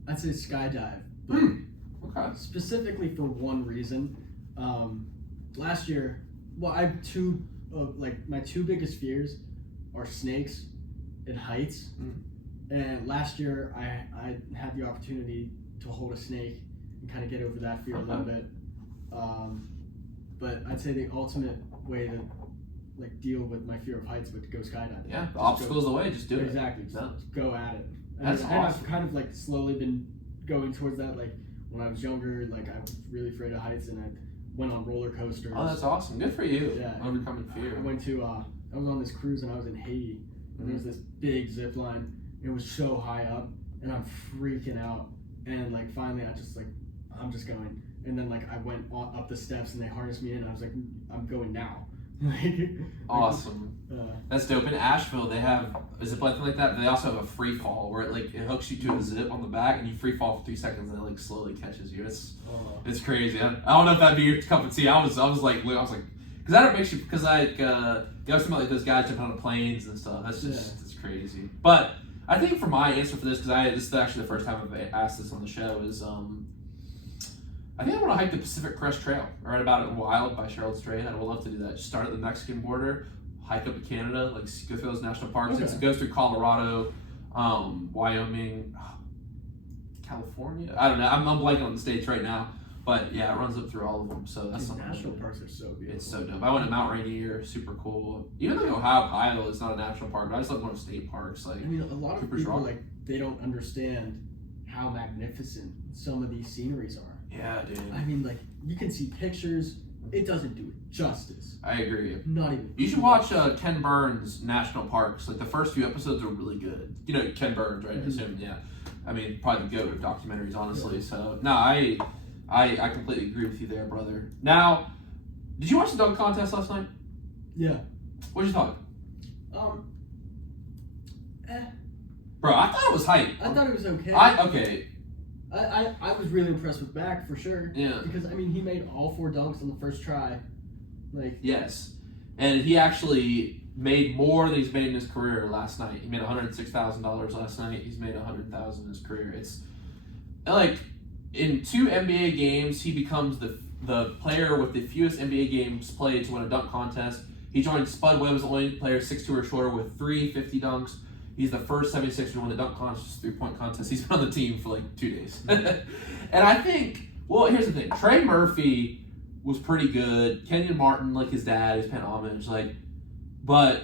I'd say skydive. Okay. Specifically for one reason. Last year, well, I have two, my two biggest fears are snakes and heights. And last year, I had the opportunity to hold a snake and kind of get over that fear a little bit. But I'd say the ultimate way to like deal with my fear of heights would go skydiving. Yeah, the obstacle's the way. Just do it. Exactly. Just go at it. That's and awesome. I've kind of like slowly been going towards that. Like when I was younger, like I was really afraid of heights, and I went on roller coasters. Oh, that's awesome. Good for you. Yeah. Overcoming fear. I went to I was on this cruise and I was in Haiti. And there was this big zip line. It was so high up, and I'm freaking out. And like finally, I just like I'm just going. And then like I went up the steps and they harnessed me in. And I was like, I'm going now. Awesome. That's dope. In Asheville, they have a zip line thing like that. But they also have a free fall where it hooks you to a zip on the back, and you free fall for 3 seconds, and it like slowly catches you. It's crazy. I don't know if that'd be your cup of tea. I was like, because that makes you because like you know something like those guys jumping on the planes and stuff. That's just it's crazy. But I think for my answer for this, because this is actually the first time I've asked this on the show, is I think I want to hike the Pacific Crest Trail. I read about it in Wild by Cheryl Strait. I would love to do that. Just start at the Mexican border, hike up to Canada, like go through those national parks. Okay. It goes through Colorado, Wyoming, California. I don't know. I'm blanking on the states right now. But yeah, it runs up through all of them. So that's something. National parks are so beautiful. It's so dope. I went to Mount Rainier, super cool. Even though Ohio is not a national park, but I just love going to state parks. Like, I mean, a lot of people like they don't understand how magnificent some of these sceneries are. Yeah, dude. I mean, like you can see pictures. It doesn't do it justice. I agree. Not even. You should watch Ken Burns' National Parks. Like the first few episodes are really good. You know Ken Burns, right? I assume, yeah. I mean, probably the GOAT of documentaries, honestly. Yeah. So no, I completely agree with you there, brother. Now, did you watch the dunk contest last night? Yeah. What'd you thought? Eh. Bro, I thought it was hype. I thought it was okay. I was really impressed with Mac for sure. Yeah. Because I mean he made all 4 dunks on the first try. Like yes. And he actually made more than he's made in his career last night. He made $106,000 last night. He's made $100,000 in his career. It's like in 2 NBA games he becomes the player with the fewest NBA games played to win a dunk contest. He joined Spud Webb as the only player 6'2" or shorter with 350 dunks. He's the first 76er to win the dunk contest, 3-point contest. He's been on the team for like 2 days. And I think, well, here's the thing. Trey Murphy was pretty good. Kenyon Martin, like his dad, he's paying homage. But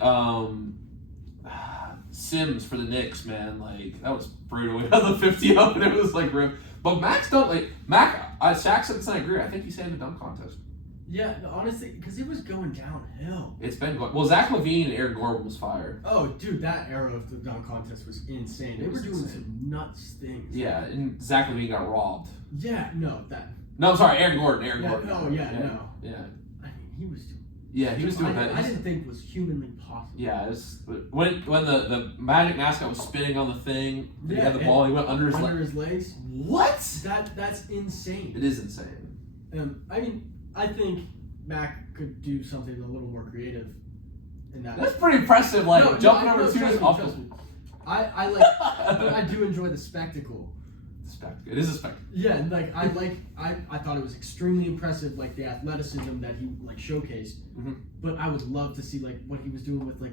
Sims for the Knicks, man, like that was brutal. We had the 50 up and it was like real. But Shaq said this and I agree. I think he saved the dunk contest. Yeah, honestly, because it was going downhill. It's been going. Well, Zach LaVine and Aaron Gordon was fire. Oh, dude, that era of the dunk contest was insane. They were doing some nuts things. Yeah, and Zach LaVine got robbed. Yeah, no, that. No, I'm sorry, Aaron Gordon. Gordon. Oh, yeah, no. Yeah. I mean, he was. Yeah, he was doing that. I didn't think it was humanly possible. Yeah, it was, when the Magic mascot was spinning on the thing, he had the ball, he went under his legs. What? That's insane. It is insane. I mean, I think Mac could do something a little more creative in that. That's pretty impressive, jumping over 2 years off. I like, but I do enjoy the spectacle. It is a spectacle. Yeah, like I thought it was extremely impressive, like the athleticism that he like showcased. Mm-hmm. But I would love to see like what he was doing with like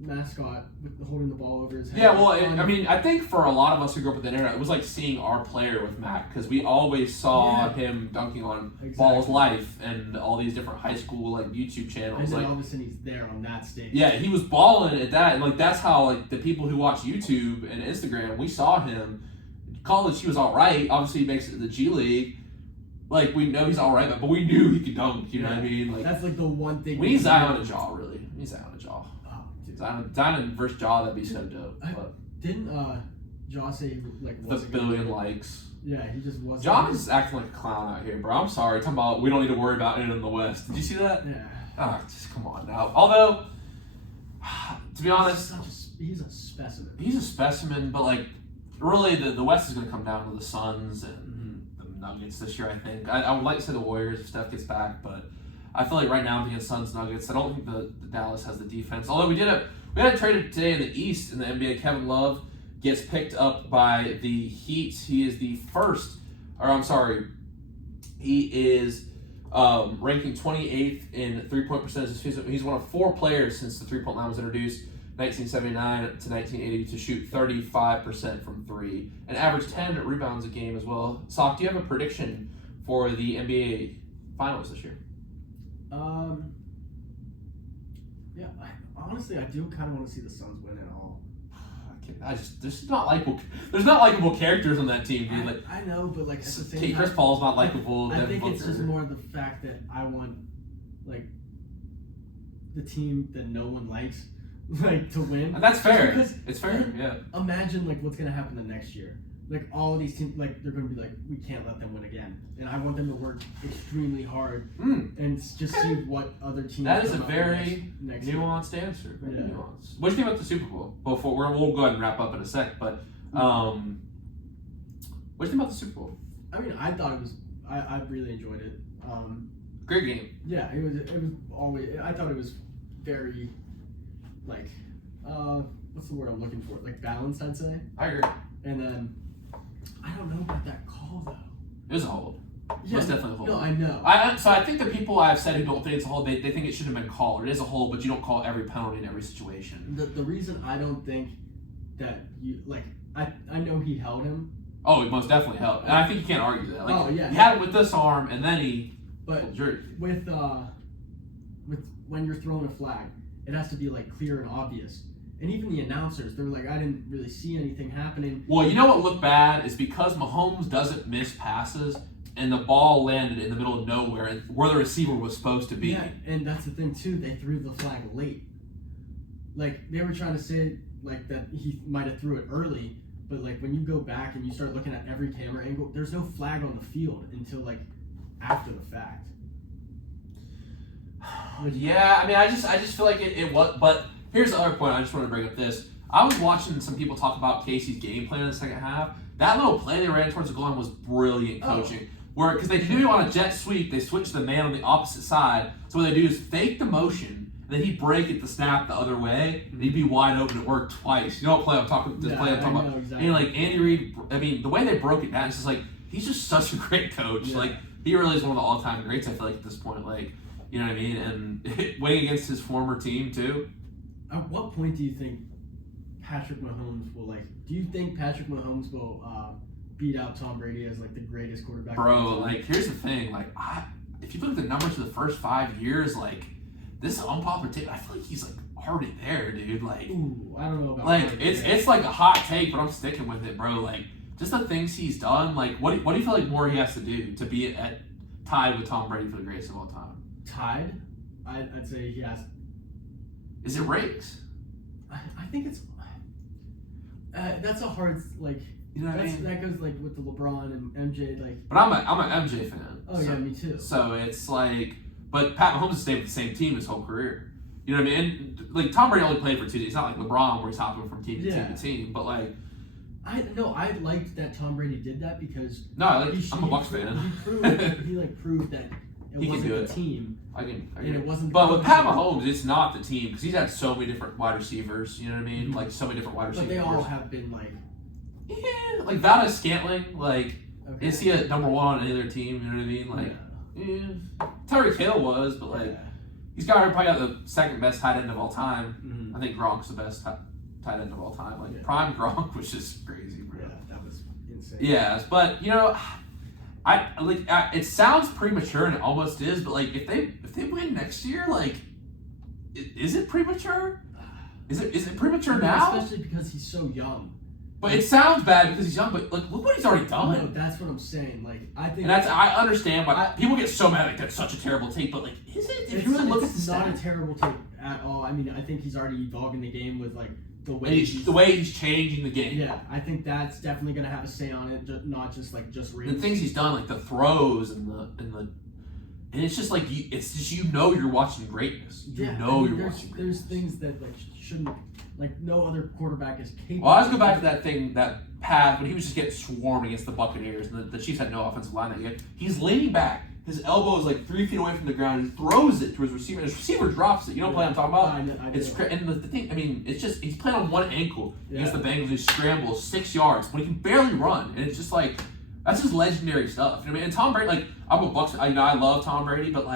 mascot with holding the ball over his head. Yeah, well, I think for a lot of us who grew up with the internet, it was like seeing our player with Mac because we always saw him dunking on Ball's Life and all these different high school like YouTube channels. And then like, all of a sudden he's there on that stage. Yeah, he was balling at that, and like that's how like the people who watch YouTube and Instagram, we saw him. College, he was all right. Obviously, he makes it to the G League. Like we know he's all right, but we knew he could dunk. You know what I mean? Like that's like the one thing. We need Zion and Jaw, really. We need Zion and Jaw. Zion versus Jaw, that'd be so dope. Didn't Jaw say he like the billion likes? Yeah, he just wasn't. Jaw is acting like a clown out here, bro. I'm sorry. Talking about we don't need to worry about it in the West. Did you see that? Yeah. Oh, just come on now. Although, to be honest, he's a specimen. He's a specimen, but like, really, the West is going to come down to the Suns and the Nuggets this year. I think I would like to say the Warriors if Steph gets back, but I feel like right now against Suns Nuggets, I don't think the Dallas has the defense. Although we had a trade today in the East in the NBA. Kevin Love gets picked up by the Heat. He is the first, he is ranking 28th in 3-point percentage. He's one of 4 players since the 3-point line was introduced, 1979 to 1980, to shoot 35% from 3 and average 10 rebounds a game as well. Sock, do you have a prediction for the NBA Finals this year? Yeah, honestly, I do kind of want to see the Suns win it all. There's not likable characters on that team, dude. Like I know, but like at the same time, Chris Paul's not likable. I think it's just more the fact that I want like the team that no one likes like to win. And that's fair. Because it's fair. Yeah. Imagine like what's gonna happen the next year. Like all of these teams, like they're gonna be like, we can't let them win again, and I want them to work extremely hard and just see what other teams. That is a very next nuanced answer. Very nuanced. What do you think about the Super Bowl? Before we'll go ahead and wrap up in a sec, but what do you think about the Super Bowl? I mean, I thought it was. I really enjoyed it. Great game. Yeah, it was always. I thought it was very, like, what's the word I'm looking for? Like balanced, I'd say. I agree. And then. I don't know about that call though. It was a hold. Yeah, Most definitely a hold. No, I know. I think the people I've said who don't think it's a hold, they think it should have been called. It is a hold, but you don't call every penalty in every situation. The reason I don't think that you like I know he held him. Oh, he most definitely held, and I think you can't argue that. Like, he had him with this arm, and then he. But with when you're throwing a flag, it has to be like clear and obvious. And even the announcers, they were like, I didn't really see anything happening. Well, you know what looked bad is because Mahomes doesn't miss passes, and the ball landed in the middle of nowhere, where the receiver was supposed to be. Yeah, and that's the thing too. They threw the flag late. Like they were trying to say like that he might have threw it early, but like when you go back and you start looking at every camera angle, there's no flag on the field until like after the fact. Yeah, I mean, I just feel like it was, but. Here's the other point. I just want to bring up this. I was watching some people talk about Casey's game plan in the second half. That little play they ran towards the goal line was brilliant coaching. Where because they do on a jet sweep, they switch the man on the opposite side. So what they do is fake the motion, and then he'd break it to snap the other way, and he'd be wide open. It worked twice. You know what play I'm talking about? Exactly. And like Andy Reid, I mean, the way they broke it down, it's just like he's just such a great coach. Yeah. Like he really is one of the all-time greats. I feel like at this point, like you know what I mean, and winning against his former team too. At what point do you think Patrick Mahomes will do you think Patrick Mahomes will beat out Tom Brady as like the greatest quarterback? Bro, like here's the thing, like if you look at the numbers of the first 5 years, like this is unpopular take. I feel like he's like already there, dude. Like, ooh, I don't know about like it's like a hot take, but I'm sticking with it, bro. Like just the things he's done. Like what do you feel like more he has to do to be at tied with Tom Brady for the greatest of all time? Tied? I'd say he has. Is it rings? I think it's that's a hard like. You know what I mean? That goes like with the LeBron and MJ like. But I'm an MJ fan. Oh yeah, me too. So it's like, but Pat Mahomes has stayed with the same team his whole career. You know what I mean? And like Tom Brady only played for 2 teams. It's not like LeBron where he's hopping from team to team to team. But like, I liked that Tom Brady did that because I'm a Bucs fan. He proved that it wasn't the team. I can. And it wasn't. But with Pat Mahomes, it's not the team because he's had so many different wide receivers. You know what I mean? Mm-hmm. Like so many different wide receivers. But they all have been like. Yeah, like Valdez Scantling. Like, is he a number one on any other team? You know what I mean? Like, Tyreek Hill was, but like, he's probably got the second best tight end of all time. Mm-hmm. I think Gronk's the best tight end of all time. Like prime Gronk was just crazy, bro. Yeah, that was insane. Yes, but you know, it sounds premature and it almost is, but like if they win next year, like, is it premature? Is it premature now? Especially because he's so young. But it sounds bad because he's young. But like, look what he's already done. No, that's what I'm saying. Like, I think, and I understand why people get so mad. Like, that's such a terrible take. But like, is it? If you really look at the it's not stats, a terrible take at all. I mean, I think he's already evolving the game with like the way he's changing the game. Yeah, I think that's definitely gonna have a say on it. Not just reads. The things he's done, like the throws and it's just like it's just you're watching greatness. You're watching greatness. There's things that like shouldn't. Like, no other quarterback is capable. Well, I was go back to that pass when he was just getting swarmed against the Buccaneers, and the Chiefs had no offensive line that year. He's leaning back. His elbow is like 3 feet away from the ground. He throws it to his receiver, and his receiver drops it. You know what play I'm talking about? I And the thing, I mean, it's just he's playing on one ankle against the Bengals. He scrambles 6 yards when he can barely run, and it's just like that's just legendary stuff. You know what I mean? And Tom Brady, like I'm a Bucs. I love Tom Brady, but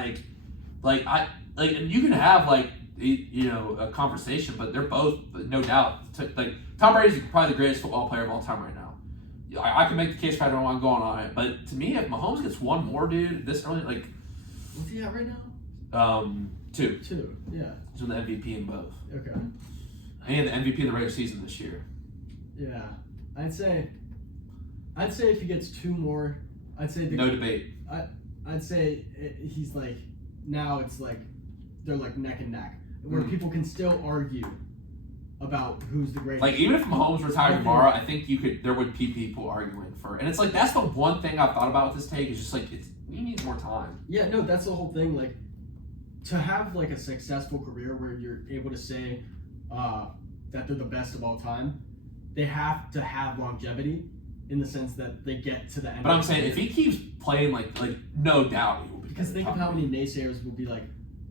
and you can have a conversation, but they're both, no doubt, like Tom Brady's probably the greatest football player of all time right now. I can make the case for I don't want to go on it, but to me, if Mahomes gets one more, dude, this early, like, what's he at right now? 2. Yeah. He's won the MVP in both. Okay. And the MVP in the regular season this year. Yeah, I'd say if he gets 2 more, no debate. I'd say he's like now it's like they're like neck and neck. Where people can still argue about who's the greatest. Like, even if Mahomes retired tomorrow, I think there would be people arguing for it. And it's like, that's the one thing I've thought about with this take is just like, you need more time. Yeah, no, that's the whole thing. Like, to have like a successful career where you're able to say that they're the best of all time, they have to have longevity in the sense that they get to the end. But I'm saying, if he keeps playing like no doubt he will be. Because think of how many naysayers will be like,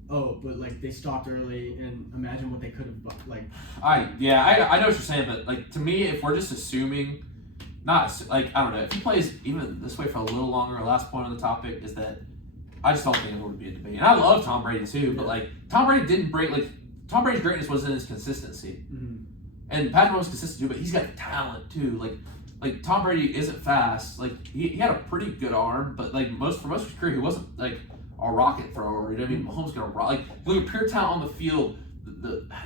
oh, but like they stopped early, and imagine what they could have like. I know what you're saying, but like to me, if we're just assuming, I don't know, if he plays even this way for a little longer. Last point on the topic is that I just don't think it would be a debate. And I love Tom Brady too, but like Tom Brady didn't break Tom Brady's greatness was in his consistency, and Patrick Mahomes consistent too, but he's got talent too. Like Tom Brady isn't fast. Like he had a pretty good arm, but like for most of his career, he wasn't like a rocket thrower. You know what I mean? Mahomes gonna rock. Like look at pure talent on the field.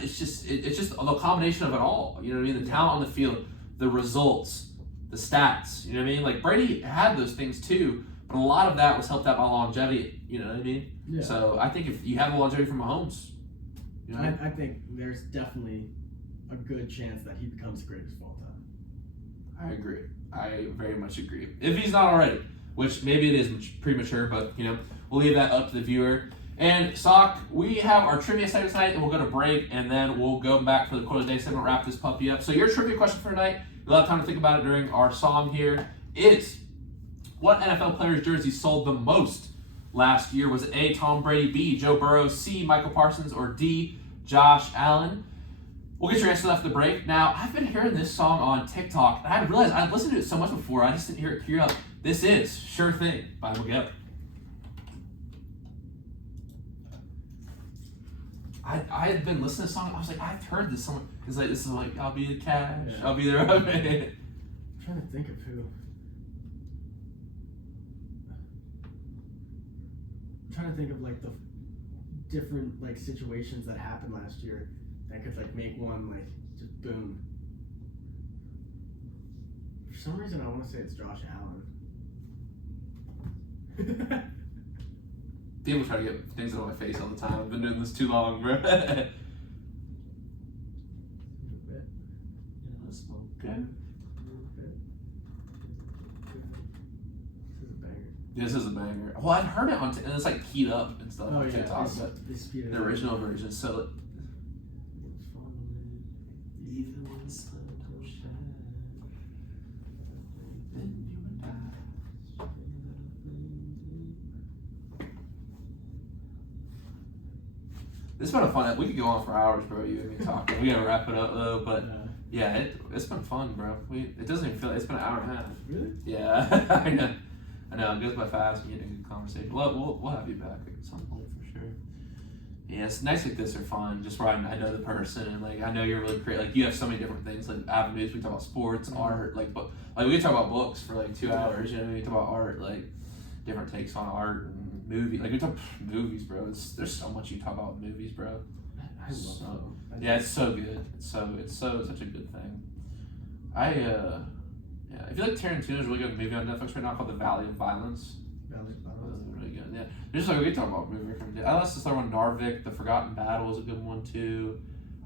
It's just the combination of it all. You know what I mean? The talent on the field, the results, the stats. You know what I mean? Like Brady had those things too, but a lot of that was helped out by longevity. You know what I mean? Yeah. So I think if you have the longevity from Mahomes, you know I think there's definitely a good chance that he becomes the greatest of all time. I agree. I very much agree. If he's not already, which maybe it is premature, but we'll leave that up to the viewer. And Sock, we have our trivia segment tonight, and we'll go to break, and then we'll go back for the quote of the day segment, wrap this puppy up. So your trivia question for tonight, you'll have time to think about it during our song here, is what NFL player's jersey sold the most last year? Was it A, Tom Brady, B, Joe Burrow, C, Michael Parsons, or D, Josh Allen? We'll get your answer after the break. Now, I've been hearing this song on TikTok, and I haven't realized I've listened to it so much before, I just didn't hear it clear up. This is Sure Thing by Miguel. I had been listening to this song, I was like, I've heard this song. It's like, this is like, I'll be the cash, I'll be the rubber. I'm trying to think of who. I'm trying to think of like the different like situations that happened last year that could like make one like just boom. For some reason, I want to say it's Josh Allen. People try to get things out of my face all the time. I've been doing this too long, bro. Okay. This is a banger. Well, I've heard it and it's like keyed up and stuff on TikTok, but the original version. So. It's been a fun. We could go on for hours, bro. You and me talking. We gotta wrap it up though, but yeah, it's been fun, bro. It doesn't even feel like it's been an hour and a half. Really? Yeah, I know. It goes by fast. We get a good conversation. We'll have you back at some point for sure. Yeah, it's nights like this are fun. Just where I know the person, and like I know you're really creative. Like you have so many different things, like avenues. We talk about sports, art, like like we can talk about books for like 2 hours. You know, we can talk about art, like different takes on art and movie. Like we talk movies, bro. There's so much you talk about in movies, bro. I love them. Yeah, it's so good. It's such a good thing. Yeah, I feel like Tarantino's a really good movie on Netflix right now called The Valley of Violence. Really good. Yeah, just like we talk about movie recommendation. I listened to the one Narvik, The Forgotten Battle is a good one too.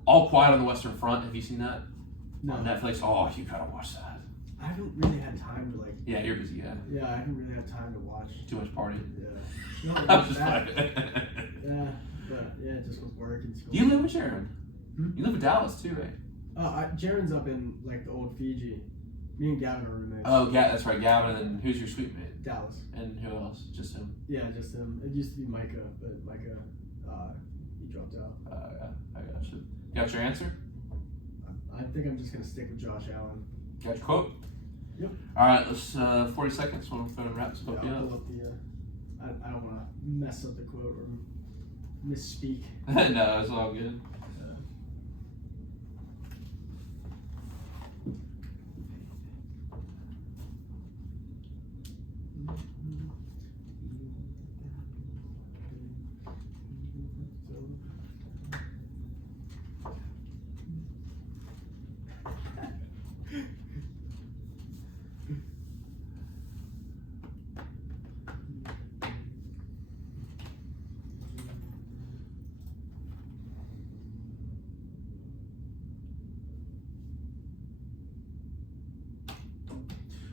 All Quiet on the Western Front. Have you seen that? No. On Netflix. Oh, you gotta watch that. I haven't really had time to like. Yeah, you're busy. Yeah. Yeah, I haven't really had time to watch. Too much party. Yeah. No, I'm just that. playing. Yeah, but yeah, just with work and school. You live with Jaron. Hmm? You live in Dallas too, right? Jaren's up in like the old Fiji. Me and Gavin are roommates. Oh, yeah, that's right, Gavin. And who's your suite mate? Dallas. And who else? Just him. Yeah, just him. It used to be Micah, but Micah, he dropped out. Yeah, I got you. Got your answer? I think I'm just gonna stick with Josh Allen. Got your quote? Yep. All right, let's 40 seconds when phone wraps up. Yeah, I'll pull up the. I don't want to mess up the quote or misspeak. No, it's all good.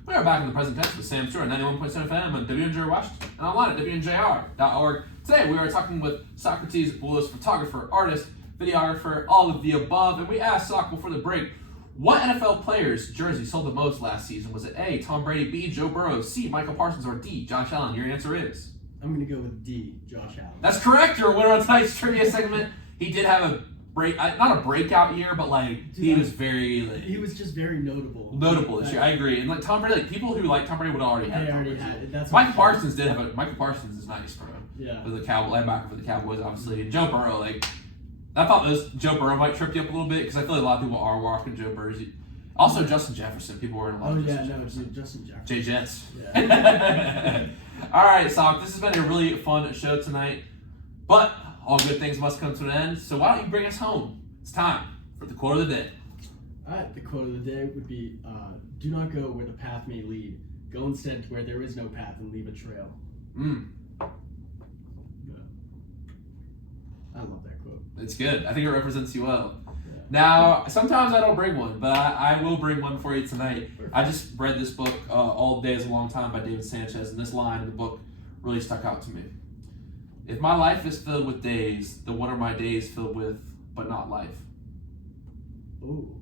We are back in the present tense with Sam Stewart, 91.7 FM on WNJR Washington and online at WNJR.org. Today we are talking with Socrates, Boulis, photographer, artist, videographer, all of the above, and we asked Sock before the break, what NFL player's jersey sold the most last season? Was it A, Tom Brady, B, Joe Burrow, C, Michael Parsons, or D, Josh Allen? Your answer is? I'm gonna go with D, Josh Allen. That's correct. You're a winner on tonight's trivia segment. He did have a not a breakout year, but like Dude, he was very like, he was just very notable. Notable this year. I agree. And like Tom Brady, like people who like Tom Brady would already have. They Tom already Brady. had it. That's Michael Parsons did have a. Michael Parsons is nice, bro. Yeah. For the linebacker for the Cowboys, obviously. And Joe Burrow, like I thought Joe Burrow might trip you up a little bit because I feel like a lot of people are walking Joe Burrow. Also, Justin Jefferson. People were in a lot of Justin Jefferson. Justin Jefferson. Jay Jets. Yeah. All right, Sock. This has been a really fun show tonight, but all good things must come to an end. So why don't you bring us home? It's time for the quote of the day. All right, the quote of the day would be, do not go where the path may lead. Go instead to where there is no path and leave a trail. Yeah. I love that quote. It's good. I think it represents you well. Yeah. Now, sometimes I don't bring one, but I will bring one for you tonight. I just read this book, All Day is a Long Time by David Sanchez, and this line in the book really stuck out to me. If my life is filled with days, then what are my days filled with but not life? Ooh.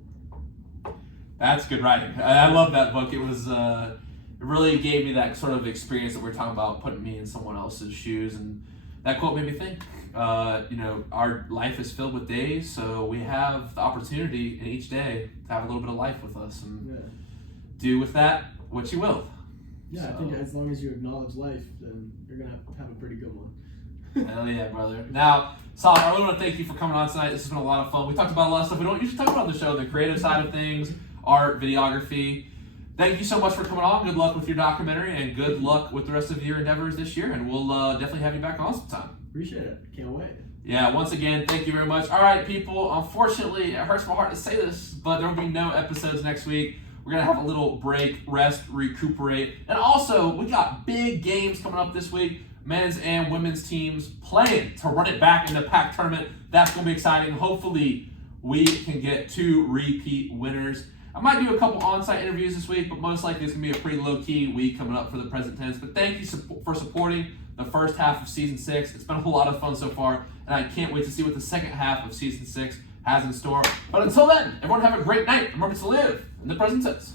That's good writing. I love that book. It was it really gave me that sort of experience that we're talking about, putting me in someone else's shoes, and that quote made me think. Our life is filled with days, so we have the opportunity in each day to have a little bit of life with us, and do with that what you will. Yeah, I think as long as you acknowledge life, then you're gonna have a pretty good one. Hell yeah, brother. Now, Saul, I really want to thank you for coming on tonight. This has been a lot of fun. We talked about a lot of stuff we don't usually talk about on the show, the creative side of things, art, videography. Thank you so much for coming on. Good luck with your documentary, and good luck with the rest of your endeavors this year, and we'll definitely have you back on sometime. Appreciate it. Can't wait. Yeah, once again, thank you very much. All right, people, unfortunately, it hurts my heart to say this, but there will be no episodes next week. We're going to have a little break, rest, recuperate. And also, we got big games coming up this week. Men's and women's teams playing to run it back in the PAC tournament. That's going to be exciting. Hopefully, we can get 2 repeat winners. I might do a couple on-site interviews this week, but most likely it's going to be a pretty low-key week coming up for the present tense. But thank you for supporting the first half of Season 6. It's been a lot of fun so far, and I can't wait to see what the second half of Season 6 has in store. But until then, everyone have a great night. Remember to live in the present tense.